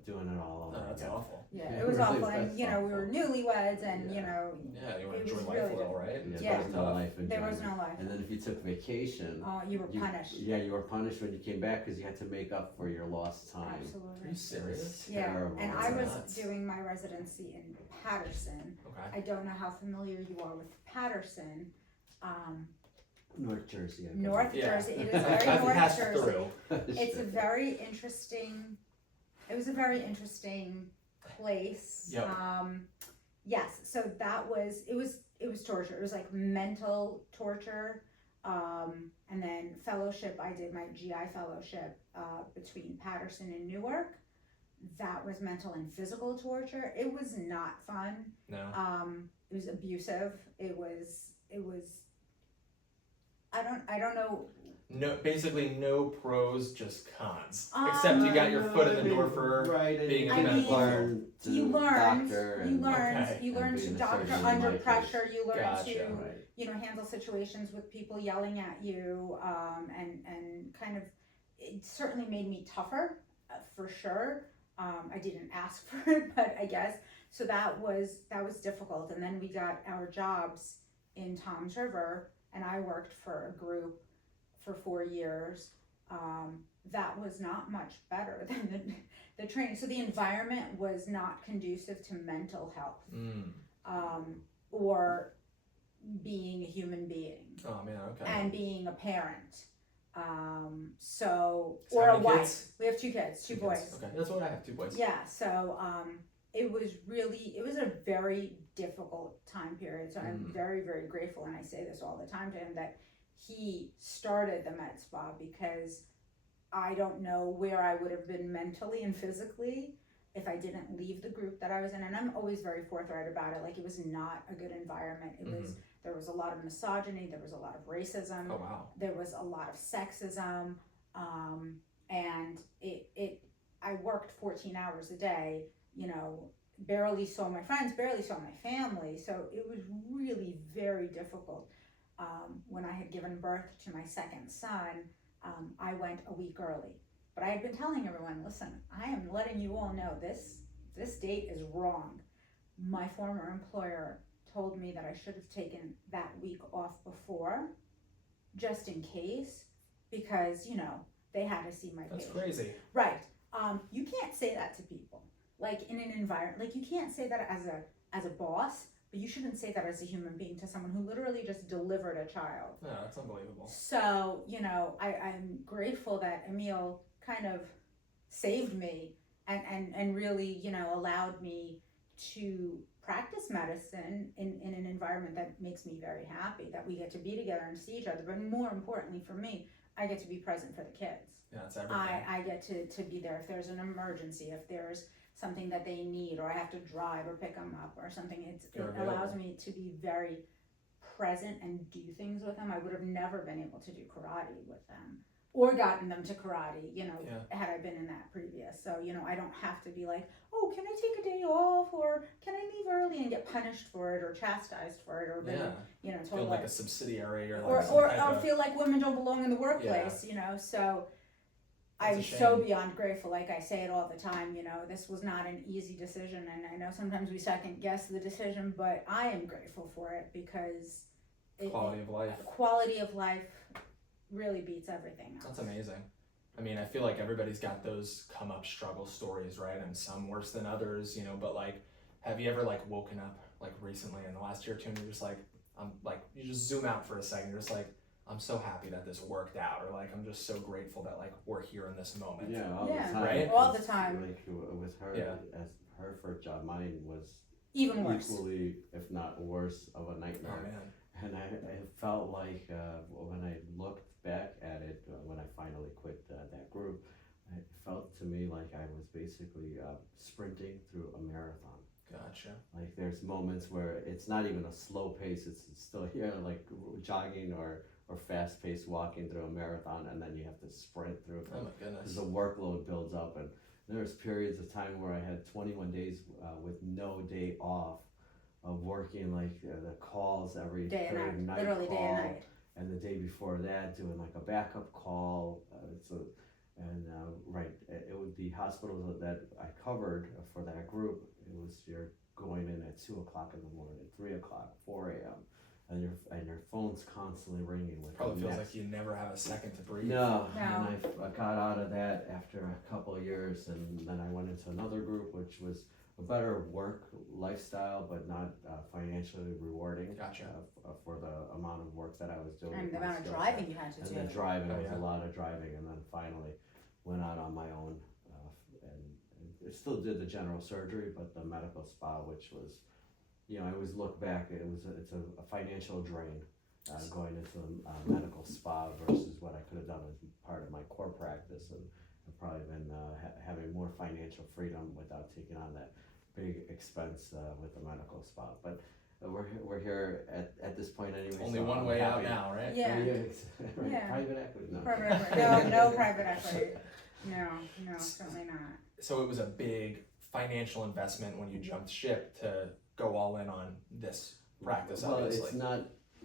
doing it all over Oh, that's again. awful. Yeah, Yeah, it was really, awful, and that's we were awful. newlyweds, and Yeah. Yeah, you want It to enjoy was life really a little, right? Yeah, Yeah. there was no life there was enjoyment. no life. And then if you took vacation, Oh, you were punished. Yeah, you were punished when you came back because you had to make up for your lost time. Are Absolutely. you serious? Yeah, Terrible. and That's I was nuts. doing my residency in Patterson. Okay. I don't know how familiar you are with Patterson. North Jersey. I North Yeah. Jersey. It is very I've North passed Jersey. through. believe. It's a very interesting. It was a very interesting place. Yep. Yes. So that was it. Was torture. It was like mental torture. And then fellowship. I did my GI fellowship between Patterson and Newark. That was mental and physical torture. It was not fun. No. It was abusive. It was. I don't know. No, basically no pros, just cons. Except you got your foot in the door for right, and being you a I medical. learn to You learned. doctor You and- learned. Okay. You And learned being to a doctor surgeon in under my case. pressure. You learned Gotcha. to Right. handle situations with people yelling at you, and kind of it certainly made me tougher, for sure. I didn't ask for it, but I guess. So that was difficult. And then we got our jobs in Toms River, and I worked for a group for 4 years. That was not much better than the training. So the environment was not conducive to mental health, or being a human being. Oh man, okay. And being a parent. So Or how a many wife. kids? We have 2 kids, 2 boys. Kids. Okay, that's what I have, 2 boys. Yeah, so it was a very difficult time period. So I'm very, very grateful, and I say this all the time to him, that he started the Medspa, because I don't know where I would have been mentally and physically if I didn't leave the group that I was in. And I'm always very forthright about it. Like, it was not a good environment. There was a lot of misogyny, there was a lot of racism. Oh wow. There was a lot of sexism, and I worked 14 hours a day, barely saw my friends, barely saw my family, so it was really very difficult. When I had given birth to my second son, I went a week early, but I had been telling everyone, listen, I am letting you all know this date is wrong. My former employer told me that I should have taken that week off before, just in case, because they had to see my That's patient. crazy. Right. You can't say that to people, like in an environment, like you can't say that as a boss, but you shouldn't say that as a human being to someone who literally just delivered a child. Yeah, that's unbelievable. So I'm grateful that Emil kind of saved me and really allowed me to practice medicine in an environment that makes me very happy, that we get to be together and see each other. But more importantly for me, I get to be present for the kids. Yeah, it's everything. I get to be there if there's an emergency, if there's something that they need, or I have to drive or pick them up or something. It allows me to be very present and do things with them. I would have never been able to do karate with them, or gotten them to karate, had I been in that previous. So, I don't have to be like, oh, can I take a day off, or can I leave early and get punished for it or chastised for it, or feel told like a subsidiary or or, like some or, type or of... feel like women don't belong in the workplace, so That's I'm a so shame. beyond grateful. Like I say it all the time, this was not an easy decision, and I know sometimes we second guess the decision, but I am grateful for it, because Quality of life. Quality of life really beats everything else. That's amazing. I mean, I feel like everybody's got those come up struggle stories, right? And some worse than others, but like, have you ever like woken up like recently in the last year or two, and you're just like, you just zoom out for a second, you're just like, I'm so happy that this worked out, or like, I'm just so grateful that like we're here in this moment. Yeah, all the time. Right? All the time. Like with her, as her first job, mine was Even worse. equally, if not worse, of a Oh nightmare. man. And I felt like when I looked back at it, when I finally quit that group, it felt to me like I was basically sprinting through a marathon. Gotcha. Like there's moments where it's not even a slow pace, it's still here, like jogging or fast paced walking through a marathon, and then you have to sprint through Oh my because goodness. the workload builds up. And there's periods of time where I had 21 days with no day off of working, like the calls every Day and third night. night Literally call, day and night. and the day before that doing like a backup call. It would be hospitals that I covered for that group. It was you're going in at 2 o'clock in the morning, 3 o'clock, 4 a.m. And your phone's constantly ringing with Probably the feels next. like you never have a second to breathe. No, No. and I got out of that after a couple of years, and then I went into another group, which was a better work lifestyle, but not financially rewarding. Gotcha. For the amount of work that I was doing. And with the my amount of skill driving set. you had to And do. the driving, Oh, was yeah. a lot of driving, and then finally went out on my own, and it still did the general surgery, but the medical spa, which was, I always look back, it's a financial drain. Going into a medical spa versus what I could have done as part of my core practice, and I've probably been having more financial freedom without taking on that big expense with the medical spa. But we're here at this point anyway. Only so one I'm way out happy. now, right? Yeah. Right. Yeah. Private equity, no. Private equity. No private equity. No, certainly not. So it was a big financial investment when you jumped ship to go all in on this practice, Well, obviously. it's not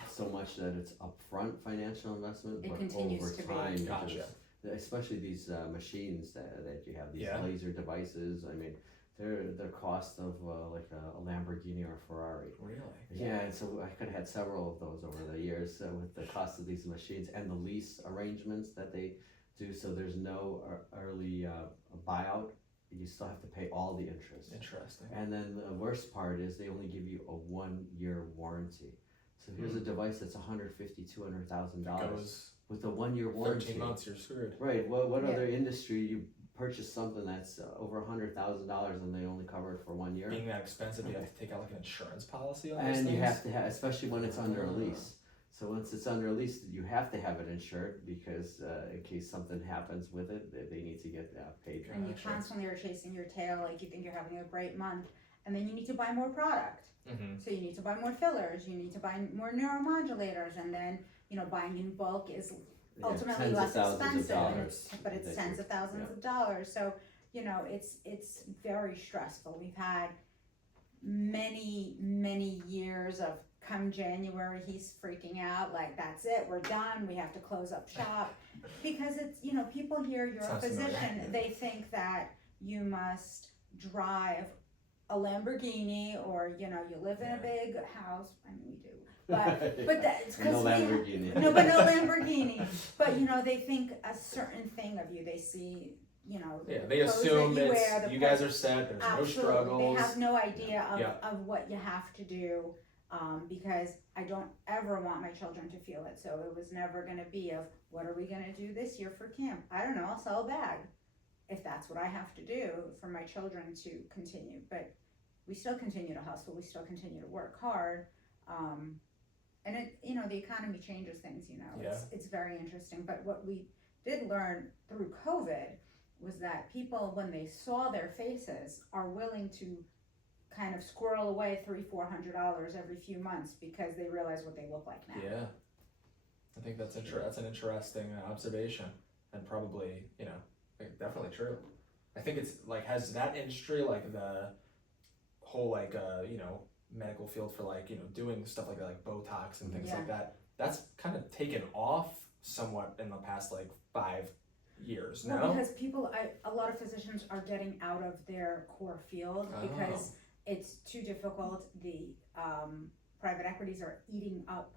so much that it's upfront financial investment, It but continues over to be. time, Gotcha. because especially these machines that you have, these Yeah. laser devices. I mean, they're cost of like a Lamborghini or a Ferrari. Really? Yeah, and so I could have had several of those over the years with the cost of these machines and the lease arrangements that they do. So there's no early buyout. You still have to pay all the interest. Interesting. And then the worst part is they only give you a 1-year warranty. So here's a device that's $150,000-$200,000 Goes with a 1-year warranty. 13 months, you're screwed. Right. What Yeah. other industry you purchase something that's over $100,000 and they only cover it for 1 year? Being that expensive, you have to take out like an insurance policy on those And things. you have to have, especially when it's under a Ah. lease. So once it's under a lease, you have to have it insured because in case something happens with it, they need to get paid. And you Gotcha. constantly are chasing your tail, like you think you're having a great month, and then you need to buy more product. Mm-hmm. So you need to buy more fillers, you need to buy more neuromodulators, and then, buying in bulk is ultimately tens of less thousands of expensive, and dollars but it's that tens you- of thousands yeah. of dollars. So, it's very stressful. We've had many years of come January, he's freaking out, like, that's it, we're done, we have to close up shop. Because it's, people hear you're a Sounds familiar. physician, they think that you must drive a Lamborghini, or, you live in a big house, I mean, we do. But that's No because Lamborghini. no Lamborghini. But they think a certain thing of you. They see, the Yeah, they clothes assume that you it's wear, the you guys are set. There's absolutely. no struggles. They have no idea of, Yeah. of what you have to do. Because I don't ever want my children to feel it. So it was never going to be of, what are we going to do this year for camp? I don't know. I'll sell a bag if that's what I have to do for my children to continue. But we still continue to hustle. We still continue to work hard. And the economy changes things, it's very interesting. But what we did learn through COVID was that people, when they saw their faces, are willing to kind of squirrel away $300-$400 every few months because they realize what they look like now. Yeah, I think that's an interesting observation, and probably definitely true. I think it's like, has that industry, like the whole medical field for doing stuff like Botox and things Yeah. like that, that's kind of taken off somewhat in the past 5 years. No, Well, because a lot of physicians are getting out of their core field because it's too difficult. The private equities are eating up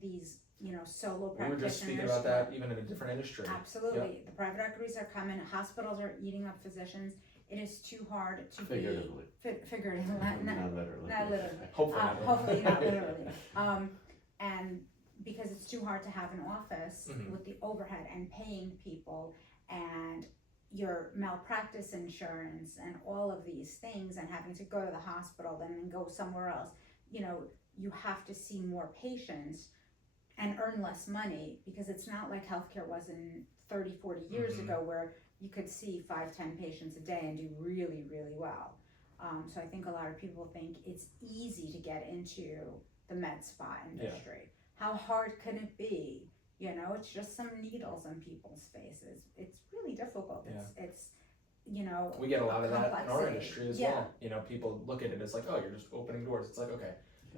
these, solo we practitioners. were just speaking about that even in a different industry. Absolutely. The private equities are coming. Hospitals are eating up physicians. It is too hard to Figuratively. figuratively, Not literally. not literally. Hopefully, not. Hopefully not literally. And because it's too hard to have an office Mhm. with the overhead and paying people and your malpractice insurance and all of these things, and having to go to the hospital and then go somewhere else, you have to see more patients and earn less money, because it's not like healthcare was in 30-40 years Mhm. ago, where you could see 5-10 patients a day and do really well. So I think a lot of people think it's easy to get into the med spa industry. How hard can it be? It's just some needles on people's faces. It's really difficult. It's We get a lot of that in our complexity. industry as Yeah. well. People look at it as like, oh, you're just opening doors. It's like, okay.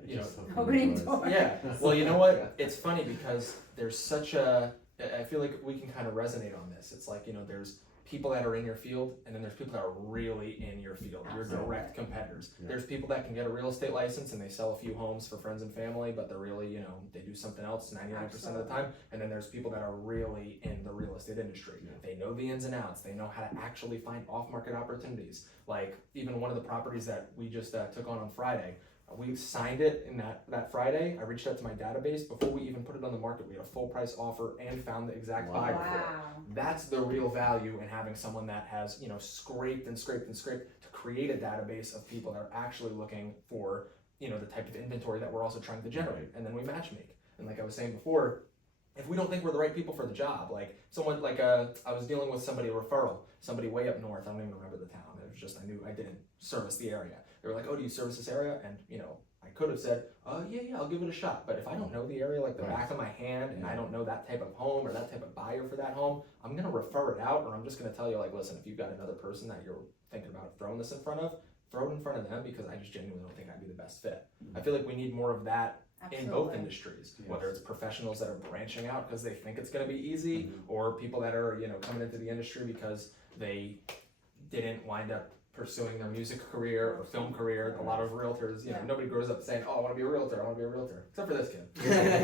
Just open Opening doors. doors. Yeah. Well, you know what? It's funny because there's such I feel like we can kind of resonate on this. It's like, there's people that are in your field, and then there's people that are really in your field, your Absolutely. direct competitors. Yeah. There's people that can get a real estate license and they sell a few homes for friends and family, but they're really, they do something else 99% of the time. And then there's people that are really in the real estate industry. Yeah. They know the ins and outs. They know how to actually find off-market opportunities. Like even one of the properties that we just took on Friday, we signed it in that Friday. I reached out to my database before we even put it on the market. We had a full price offer and found the exact buyer for it. Wow. That's the real value in having someone that has, scraped to create a database of people that are actually looking for, the type of inventory that we're also trying to generate. And then we matchmake. And like I was saying before, if we don't think we're the right people for the job, like someone I was dealing with somebody, a referral, somebody way up north, I don't even remember the town. It was just, I knew I didn't service the area. They were like, oh, do you service this area? And, I could have said, yeah, I'll give it a shot. But if I don't know the area like the Right. back of my hand, and I don't know that type of home or that type of buyer for that home, I'm going to refer it out, or I'm just going to tell you, like, listen, if you've got another person that you're thinking about throwing this in front of, throw it in front of them, because I just genuinely don't think I'd be the best fit. I feel like we need more of that in both Absolutely. industries, Yes. whether it's professionals that are branching out because they think it's going to be easy, Mhm. or people that are, coming into the industry because they didn't wind up pursuing their music career or film career. A lot of realtors, Yeah. nobody grows up saying, "Oh, I want to be a realtor. I want to be a realtor," except for this kid.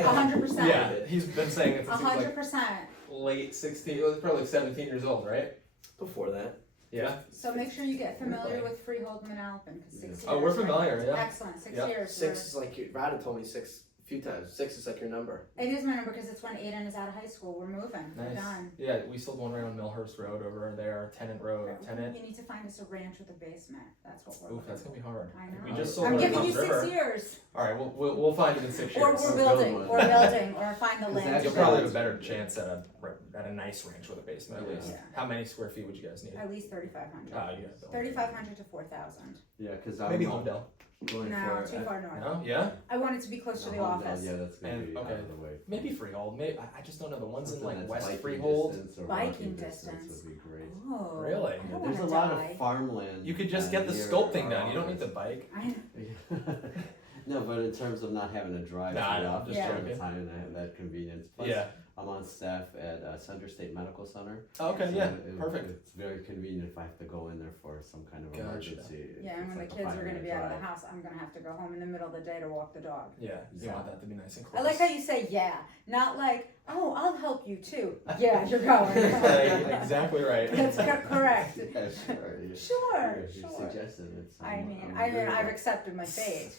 100%. Yeah, he's been saying it since he was like 100%. late 16, well, probably like 17 years old, right? Before that. Yeah. So make sure you get familiar with Freehold and Manalapan, because 6 years. Oh, we're familiar, right? yeah. Excellent, 6 Yep. years. 6 is like Rada told me 6 a few times. 6 is like your number. It is my number because it's when Aiden is out of high school. We're moving. We're Nice. done. Yeah, we sold one right on Millhurst Road over there, Tenant Road, Tenant. You need to find us a ranch with a basement. That's what we're Oof, looking that's for. gonna be hard. I know. We just sold I'm one at giving you Tom's 6 River. years. All right, we'll find it in 6 Or years. we're Build building, one. or building, or find the Is land. that You'll to probably build. have a better chance at a nice ranch with a basement at Yeah. least. Yeah. How many square feet would you guys need? At least 3,500. Ah, you got 3,500 to 4,000. Yeah, because maybe I'm Homedale. going No, for too far north. No, yeah, I want it to be close to the office. Yeah, that's gonna And- be out okay. of the way. maybe Freehold. Maybe I just don't know the ones in Something like that's West biking Freehold. distance or Biking walking distance. would be great. Oh. Really? I don't There's a wanna lot die. of farmland. You could just get the near sculpting our done. You don't need office. the bike. I know. No, but in terms of not having to drive Nah, to the I'm office just all the joking. time and I have that convenience. Plus, Yeah. I'm on staff at Center State Medical Center. Oh, okay. so Yeah. it- Perfect. It's very convenient if I have to go in there for some kind of Gotcha. emergency. Yeah, and It's when like the a kids are 5-minute gonna be out of the drive. house, I'm gonna have to go home in the middle of the day to walk the dog. Yeah. You Yeah. want that to be nice and close. I like how you say yeah, not like, oh, I'll help you too. Yeah, you're going. Exactly right. That's correct. Yeah, sure. Sure, You sure. suggested it. so I I'm mean, agreeable. I've accepted my fate.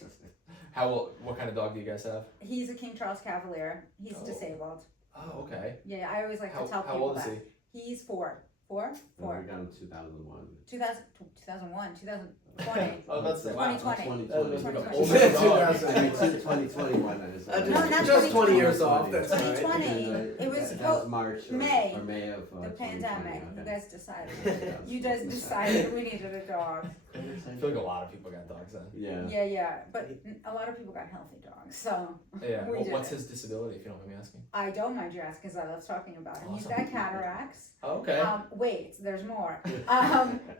What kind of dog do you guys have? He's a King Charles Cavalier. He's Oh. disabled. Oh, okay. Yeah, I always like How, to tell how people old is that. he? He's 4. 4? No, 4. we got him 2001. 2001, 2020. Oh, that's Wow. 2020. That was like an 2020. older dog. I mean, 2021 is. Uh, No, not just 20 years 2020. off. That's right. 2020. It was That was March or May. Or May of The 2020, pandemic. You okay. guys decided. Yeah, You guys decided we needed a dog. I feel like a lot of people got dogs then. Yeah. Yeah, but a lot of people got healthy dogs, so Yeah. We did What's it. his disability, if you don't mind me asking? I don't mind you asking because I love talking about him. He's Awesome. got cataracts. Oh, okay. Wait, there's more.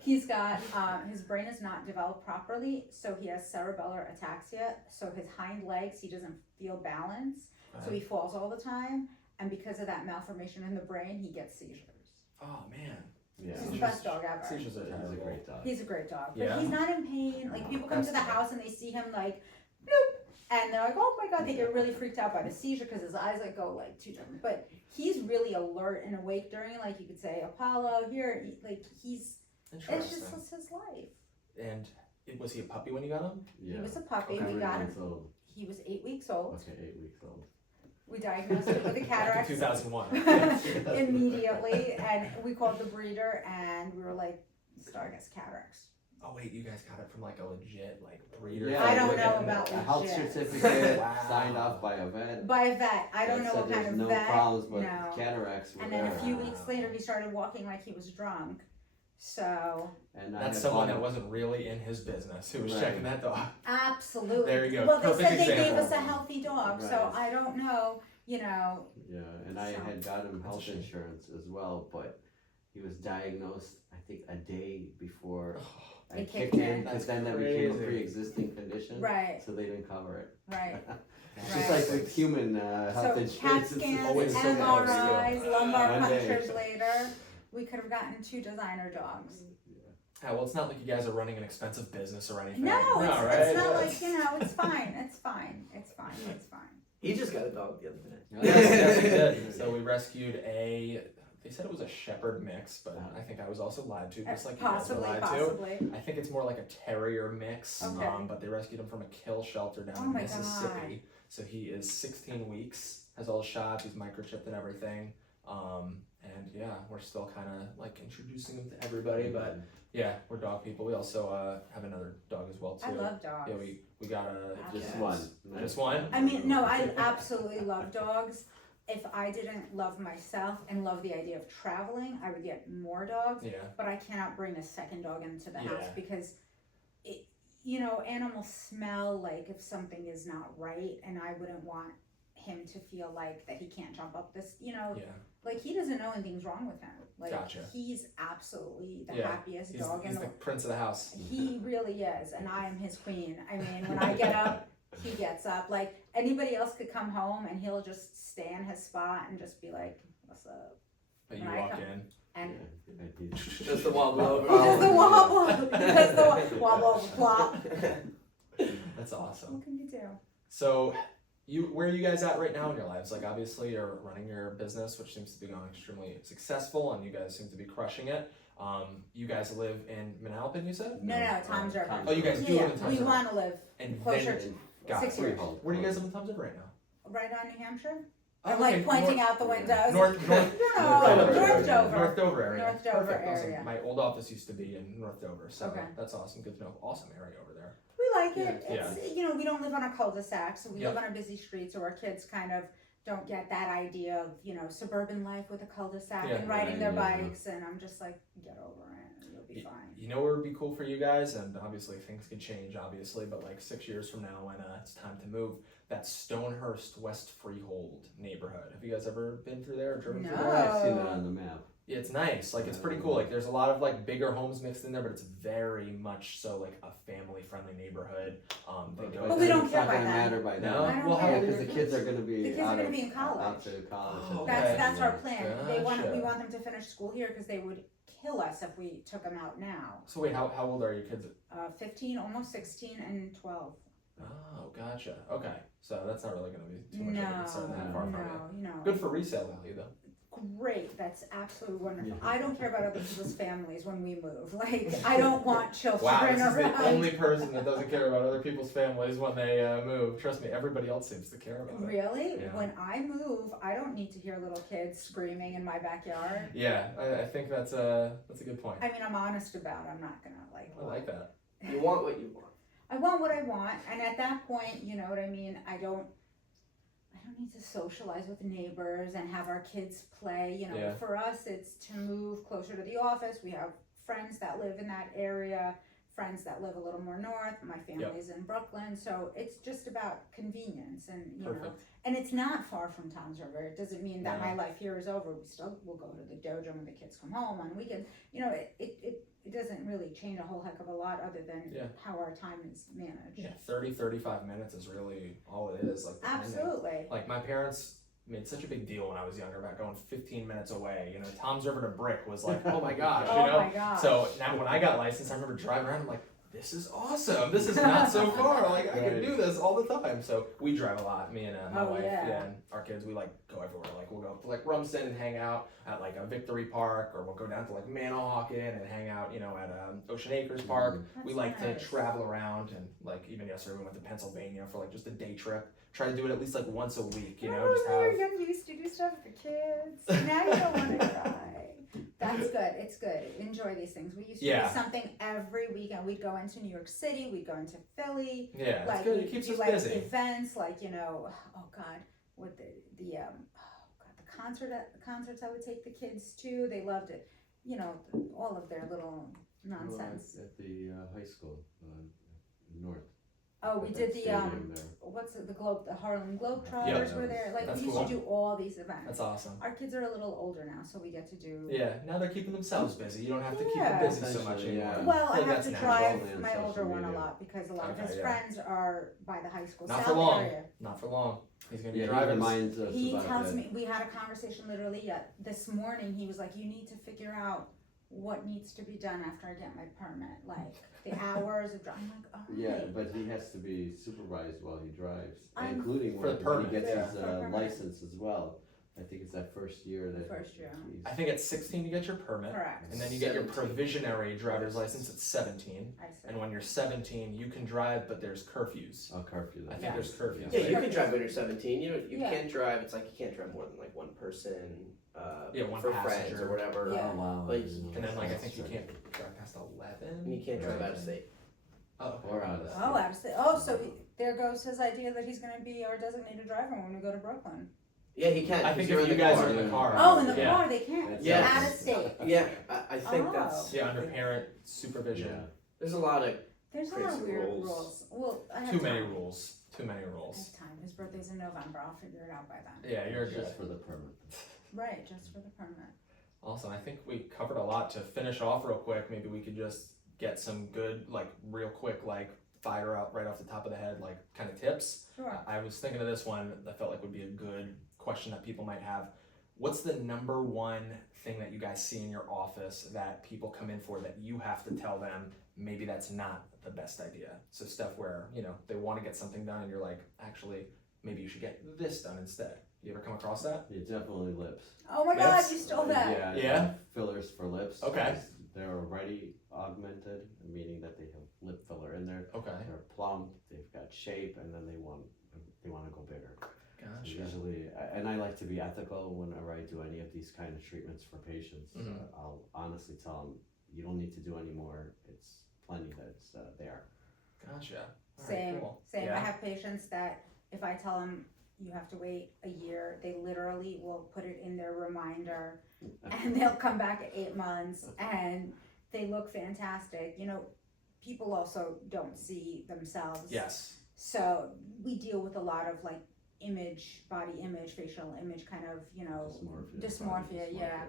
He's got his brain is not developed properly, so he has cerebellar ataxia. So his hind legs, he doesn't feel balance, so he falls all the time, and because of that malformation in the brain, he gets seizures. Oh man. Yeah. He's the best dog ever. Seizures are He's a terrible. great dog. He's a great dog, but Yeah. he's not in pain. Like people come That's to the good. house and they see him like, bloop, and they're like, oh my god, they get really freaked out by the seizure because his eyes like go like too different. But he's really alert and awake during, like you could say, Apollo here. Like he's, it's Interesting. just his life. And was he a puppy when you got him? Yeah. He was a puppy. Okay. We got him. months old. He was 8 weeks old. Okay, 8 weeks old. We diagnosed him with a Back in cataract 2001. immediately, and we called the breeder, and we were like, this dog has cataracts. Oh wait, you guys got it from like a legit like breeder. Yeah, I don't like, know a- about A health legit. certificate Wow. signed off by a vet. By a vet. I don't that know said what kind there's of no vet. problems, but no. cataracts were And then a there. few weeks later, he started walking like he was drunk. So, And I That's had someone bought that him- wasn't really in his business who was Right. checking that dog. absolutely. There you go. Well, they Perfect said they gave example. us a healthy dog, so Right. I don't know, you know. Yeah, and I So- had got him That's a health shame. insurance as well, but he was diagnosed, I think, a day before I It kicked kicked in, in. because That's then that became a crazy. pre-existing condition. Right, So they didn't cover it. right. Just Right. like with human health So CAT insurance, it's scans, always so close, MRIs, lumbar One day. punctures later, we could have gotten 2 designer dogs. Yeah, well, it's not like you guys are running an expensive business or anything. No, it's right? not Yeah. like, you know, it's fine, it's fine, it's fine, it's fine. He just got a dog the other day. Yes, we did. So we rescued they said it was a shepherd mix, but I think I was also lied to, just like you guys were Possibly, lied to. possibly. I think it's more like a terrier mix, Okay. but they rescued him from a kill shelter down Oh in my Mississippi. So he is 16 weeks, has all the shots, he's microchipped and everything. And yeah, we're still kind of like introducing him to everybody, but yeah, we're dog people. We also have another dog as well too. I love dogs. Yeah, we got a Just Yes. one. Just one? I mean, no, I absolutely love dogs. If I didn't love myself and love the idea of traveling, I would get more dogs. Yeah. But I cannot bring a second dog into the house Yeah. because, it, you know, animals smell like if something is not right, and I wouldn't want him to feel like that he can't jump up this, you know, Yeah. like he doesn't know anything's wrong with him. Like Gotcha. he's absolutely the Yeah. happiest He's dog in the the prince of the house. He really is, and I am his queen. I mean, when I get up, he gets up. Like anybody else could come home and he'll just stay in his spot and just be like, "What's up?" But you When I walk come- in. And Does the wobble over? he does the wobble. He does the wobble plop. That's awesome. What can you do? So, where are you guys at right now in your lives? Like, obviously, you're running your business, which seems to be going extremely successful, and you guys seem to be crushing it. You guys live in Manalapan, you said? No, Tom's River. Oh, you guys do live in Tom's We River. want to live And closer then, to got 6 it. years. Freehold. Where do you guys live in Tom's River right now? Right on New Hampshire. Oh, I'm like okay, pointing out the windows. North No, Dover. North Dover. North Dover area. North Dover Perfect, awesome. area. My old office used to be in North Dover, so Okay. that's awesome. Good to know. Awesome area over there. We like it. Yeah. It's, you know, we don't live on a cul-de-sac, so we Yep. live on a busy street, so our kids kind of don't get that idea of, you know, suburban life with a cul-de-sac Yeah. and riding their Right, yeah. bikes, and I'm just like, get over it, you'll be fine. You know where would be cool for you guys, and obviously things could change, obviously, but like 6 years from now when it's time to move, that Stonehurst West Freehold neighborhood. Have you guys ever been through there or driven through No. there? I've seen it on the map. Yeah, it's nice. Like, it's pretty cool. Like, there's a lot of like bigger homes mixed in there, but it's very much so like a family-friendly neighborhood. But we don't It's care not gonna about that. matter by then. No? I don't Well, how care. old Because the kids are gonna be The kids are out gonna of- be in college. out to college. Oh, at That's okay. that's our Yeah. plan. We Gotcha. want them to finish school here because they would kill us if we took them out now. So wait, how old are your kids? 15, almost 16, and 12. Oh, gotcha. Okay, so that's not really gonna be too much No, of a concern that far from you. no, you know. Good for resale value though. Great, that's absolutely wonderful. Yeah. I don't care about other people's families when we move. Like, I don't want children Wow, this is around. the only person that doesn't care about other people's families when they move. Trust me, everybody else seems to care about it. Really? Yeah. When I move, I don't need to hear little kids screaming in my backyard. Yeah, I think that's a good point. I mean, I'm honest about it. I'm not gonna like. I like that. You want what you want. I want what I want, and at that point, you know what I mean. I don't need to socialize with neighbors and have our kids play. You know, Yeah. for us, it's to move closer to the office. We have friends that live in that area, friends that live a little more north. My family's in Brooklyn, so it's just about convenience, and you know, Perfect. and it's not far from Tom's River. It doesn't mean that No. my life here is over. We still will go to the dojo when the kids come home on weekends. You know, it doesn't really change a whole heck of a lot other than Yeah. how our time is managed. Yeah, 35 minutes is really all it is. Like, depending. Absolutely. Like, my parents made such a big deal when I was younger about going 15 minutes away. You know, Tom's River to Brick was like, oh my gosh, Oh you know? my gosh. So now when I got licensed, I remember driving around, I'm like, this is awesome. This is not so far. Like, I can Right. do this all the time. So we drive a lot, me and my Oh, wife, yeah. and our kids, we like go everywhere. Like, we'll go to like Rumson and hang out at like a Victory Park, or we'll go down to like Manahawkin and hang out, you know, at Ocean Acres Park. We That's like nice. to travel around, and like even yesterday we went to Pennsylvania for like just a day trip. Try to do it at least like once a week, you know, Remember just when you were have. young, you used to do stuff with the kids. Now you don't want to try. That's good. It's good. Enjoy these things. We used to Yeah. do something every weekend. We'd go into New York City. We'd go into Philly. Yeah, it's Like good. we It keeps do us like busy. events, like you know, oh God, what the concerts I would take the kids to. They loved it. You know, all of their little nonsense. At the high school, north. Oh, we At did that the stadium there. what's it, the Harlem Globetrotters Yeah. were there. Like That's we used cool. to do all these events. That's awesome. Our kids are a little older now, so we get to do. Yeah, now they're keeping themselves busy. You don't have to keep Yeah. them busy so much Essentially, anymore. yeah. Well, I Like, have that's to natural. drive on my social older one a media. lot because a lot of Okay, his yeah. friends are by the high school Not south for long. area. Not for long. He's gonna be Yeah, he driving. reminds us He about tells that. me, we had a conversation literally this morning. He was like, "You need to figure out what needs to be done after I get my permit, like the hours of driving." I'm like, "All right." Yeah, but he has to be supervised while he drives, I'm- including For the when he permit, gets yeah. his For permit. license as well. I think it's that first year that. First year. he's- I think at 16 you get your permit, Correct. and then you get your 17. provisionary driver's license at 17. I see. And when you're 17, you can drive, but there's curfews. Oh, curfew. I think Yeah. there's curfews. Yeah, right? you can drive when you're 17. You Yeah. can't drive. It's like you can't drive more than like one person. Yeah, one for friends passenger. or whatever. Yeah. Oh, wow. Like, And then like I That's think you right. can't drive past 11. And you can't drive out of state. Oh, okay. Or out of state. Oh, absolutely. Oh, so there goes his idea that he's going to be our designated driver when we go to Brooklyn. Yeah, he can. I 'cause think you're if in you the guys car. are in the car. Oh, in the yeah. car they can't. Yeah. Out of state. Yeah, I think Oh. that's. Yeah, under parent supervision. Yeah. There's a lot of. There's a lot of Crazy weird rules. rules. Well, I have Too many time. rules. Too many I rules. have time. His birthday's in November. I'll figure it out by then. Yeah, you're Just good. for the permit. Right, just for the permit. Awesome. I think we covered a lot. To finish off real quick, maybe we could just get some good, like, real quick, like, fire out right off the top of the head, like kind of tips. Sure. I was thinking of this one that felt like would be a good question that people might have. What's the number one thing that you guys see in your office that people come in for that you have to tell them maybe that's not the best idea? So stuff where, you know, they want to get something done and you're like, actually, maybe you should get this done instead. You ever come across that? Yeah, definitely lips. Oh my God, Lips? you stole that. Yeah? Fillers for lips. Okay. 'Cause they're already augmented, meaning that they have lip filler in there. Okay. They're plump, they've got shape, and then they want to go bigger. So Gotcha. usually, and I like to be ethical whenever I do any of these kind of treatments for patients. Mhm. I'll honestly tell them, you don't need to do any more. It's plenty that's there. Gotcha. All right, Same, cool. same. I Yeah. have patients that if I tell them you have to wait a year, they literally will put it in their reminder and they'll come back at 8 months and they look fantastic. You know, people also don't see themselves. Yes. So we deal with a lot of like body image, facial image kind of, you know, Dysmorphia. dysmorphia, yeah.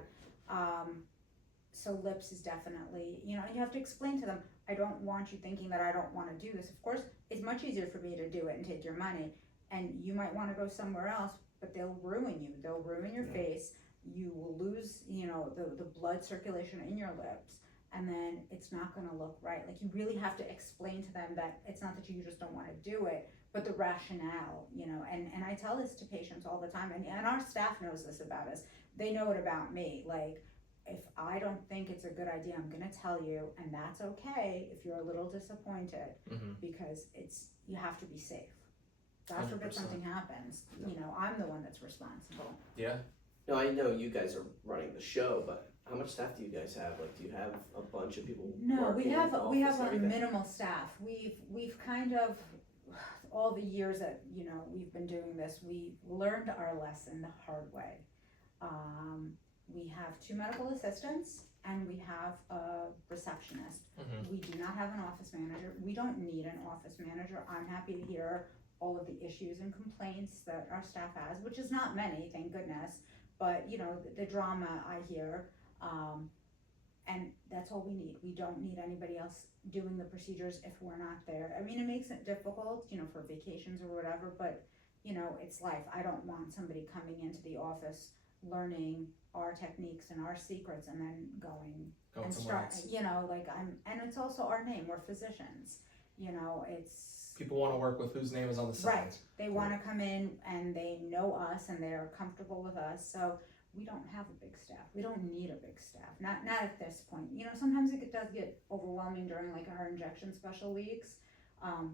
So lips is definitely, you know, you have to explain to them, I don't want you thinking that I don't want to do this. Of course, it's much easier for me to do it and take your money. And you might want to go somewhere else, but they'll ruin you. They'll ruin your face. You will lose, you know, the blood circulation in your lips. And then it's not going to look right. Like you really have to explain to them that it's not that you just don't want to do it, but the rationale, you know, and I tell this to patients all the time, and our staff knows this about us. They know it about me. Like, if I don't think it's a good idea, I'm gonna tell you, and that's okay if you're a little disappointed, Mm-hmm. because you have to be safe. God forbid 100%. something happens, you know, I'm the one that's responsible. Yeah. No, I know you guys are running the show, but how much staff do you guys have? Like, do you have a bunch of people No, working we have in the we office have and a everything? minimal staff. We've kind of, all the years that, you know, we've been doing this, we learned our lesson the hard way. We have 2 medical assistants and we have a receptionist. Mm-hmm. We do not have an office manager. We don't need an office manager. I'm happy to hear all of the issues and complaints that our staff has, which is not many, thank goodness. But, you know, the drama I hear, and that's all we need. We don't need anybody else doing the procedures if we're not there. I mean, it makes it difficult, you know, for vacations or whatever, but, you know, it's life. I don't want somebody coming into the office learning our techniques and our secrets and then going and somewhere start, else. you know, like and it's also our name. We're physicians, you know, it's People want to work with whose name is on the side. right. They want to come in and they know us and they're comfortable with us. So we don't have a big staff. We don't need a big staff. Not at this point. You know, sometimes it does get overwhelming during like our injection special weeks,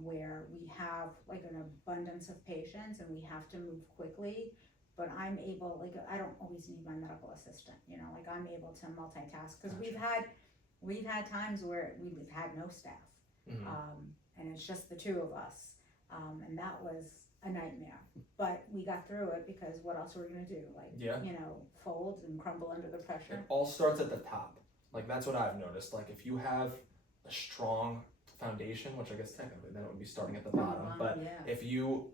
where we have like an abundance of patients and we have to move quickly. But I'm able, like, I don't always need my medical assistant. You know, like I'm able to multitask because Gotcha. we've had times where we've had no staff. Mm-hmm. And it's just the 2 of us, and that was a nightmare. But we got through it because what else were we gonna do? Like, Yeah. you know, fold and crumble under the It pressure. all starts at the top. Like that's what I've noticed. Like if you have a strong foundation, which I guess technically then it would be starting at the bottom, but yeah. if you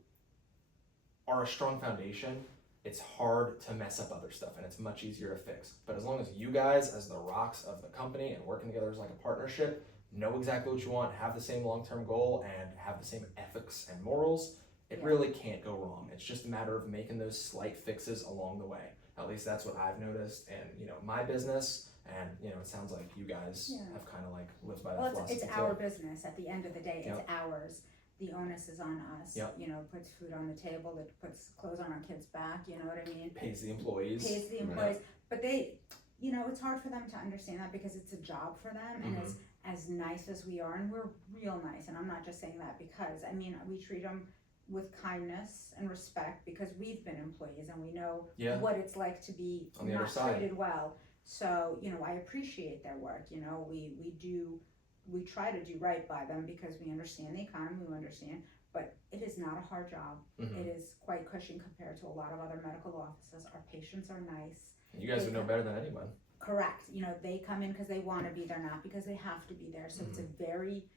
are a strong foundation, it's hard to mess up other stuff and it's much easier to fix. But as long as you guys, as the rocks of the company and working together as like a partnership, know exactly what you want, have the same long-term goal, and have the same ethics and morals, it Yeah. really can't go wrong. It's just a matter of making those slight fixes along the way. At least that's what I've noticed in, you know, my business, and you know, it sounds like you guys Yeah. have kind of like lived by that Well, philosophy it's too. our business. At the end of the day, it's Yep. ours. The onus is on us. Yep. You know, puts food on the table, that puts clothes on our kids' back. You know what I mean? Pays the employees. Pays the employees, but they, you know, it's hard for them to understand that because it's a job for them, and as nice as we are, and we're real nice, and I'm not just saying that because, I mean, we treat them with kindness and respect because we've been employees and we know Yeah. what it's like to be On the other not side. treated well. So, you know, I appreciate their work. You know, we try to do right by them because we understand the economy, we understand, but it is not a hard job. Mhm. It is quite cushy compared to a lot of other medical offices. Our patients are nice. You guys would know better than anyone. Correct. You know, they come in because they want to be there, not because they have to be there. So it's a very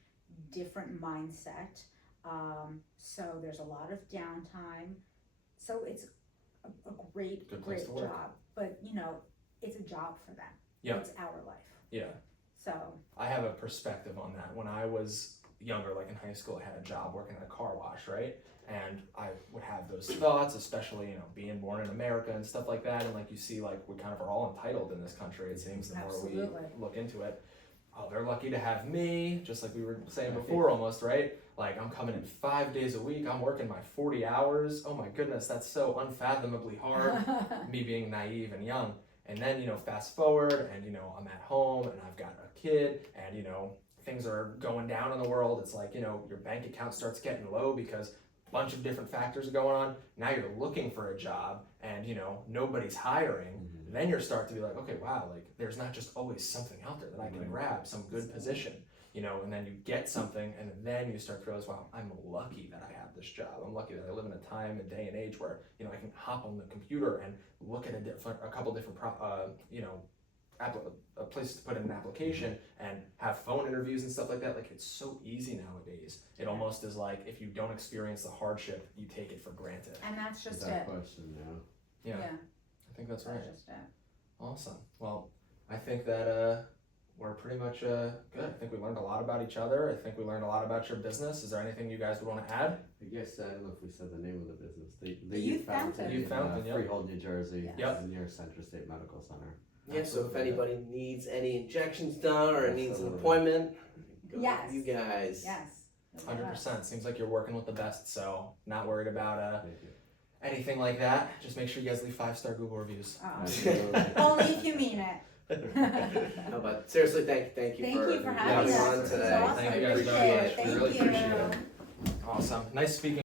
different mindset. So there's a lot of downtime. So it's a great, Good place great to work. job. But, you know, it's a job for them. Yep. It's our life. Yeah. So, I have a perspective on that. When I was younger, like in high school, I had a job working at a car wash, right? And I would have those thoughts, especially, you know, being born in America and stuff like that. And like you see, like we kind of are all entitled in this country, it seems, the more Absolutely. we look into it. Oh, they're lucky to have me, just like we were saying before almost, right? Like I'm coming in 5 days a week, I'm working my 40 hours. Oh my goodness, that's so unfathomably hard. Me being naive and young. And then, you know, fast forward and, you know, I'm at home and I've got a kid and, you know, things are going down in the world. It's like, you know, your bank account starts getting low because a bunch of different factors are going on. Now you're looking for a job and, you know, nobody's hiring. Then you start to be like, okay, wow, like there's not just always something out there that I can grab, some good position, you know, and then you get something and then you start to realize, wow, I'm lucky that I have this job. I'm lucky that I live in a time and day and age where, you know, I can hop on the computer and look at a couple different, you know, a place to put in an application and have phone interviews and stuff like that. Like it's so easy nowadays. It almost is like if you don't experience the hardship, you take it for granted. And that's just That it. question, Yeah, I think that's right. That's just it. Awesome. Well, I think that we're pretty much good. I think we learned a lot about each other. I think we learned a lot about your business. Is there anything you guys would want to add? I guess I don't know if we said the name of the business. The Youth Fountain. Youth Fountain, yep. Freehold, New Jersey. Yes. Near Central State Medical Center. Yeah, so if Absolutely. anybody needs any injections done or needs an Absolutely. appointment, go Yes. with you guys. Yes. 100%. Seems like you're working with the best, so not worried about Thank you. anything like that. Just make sure you guys leave 5-star Google reviews. Absolutely. Only if you mean it. No, but seriously, thank you Thank you for coming having us. on This today. is awesome. Thank you guys I very appreciate much. it. We Thank really you. appreciate it. Awesome. Nice speaking.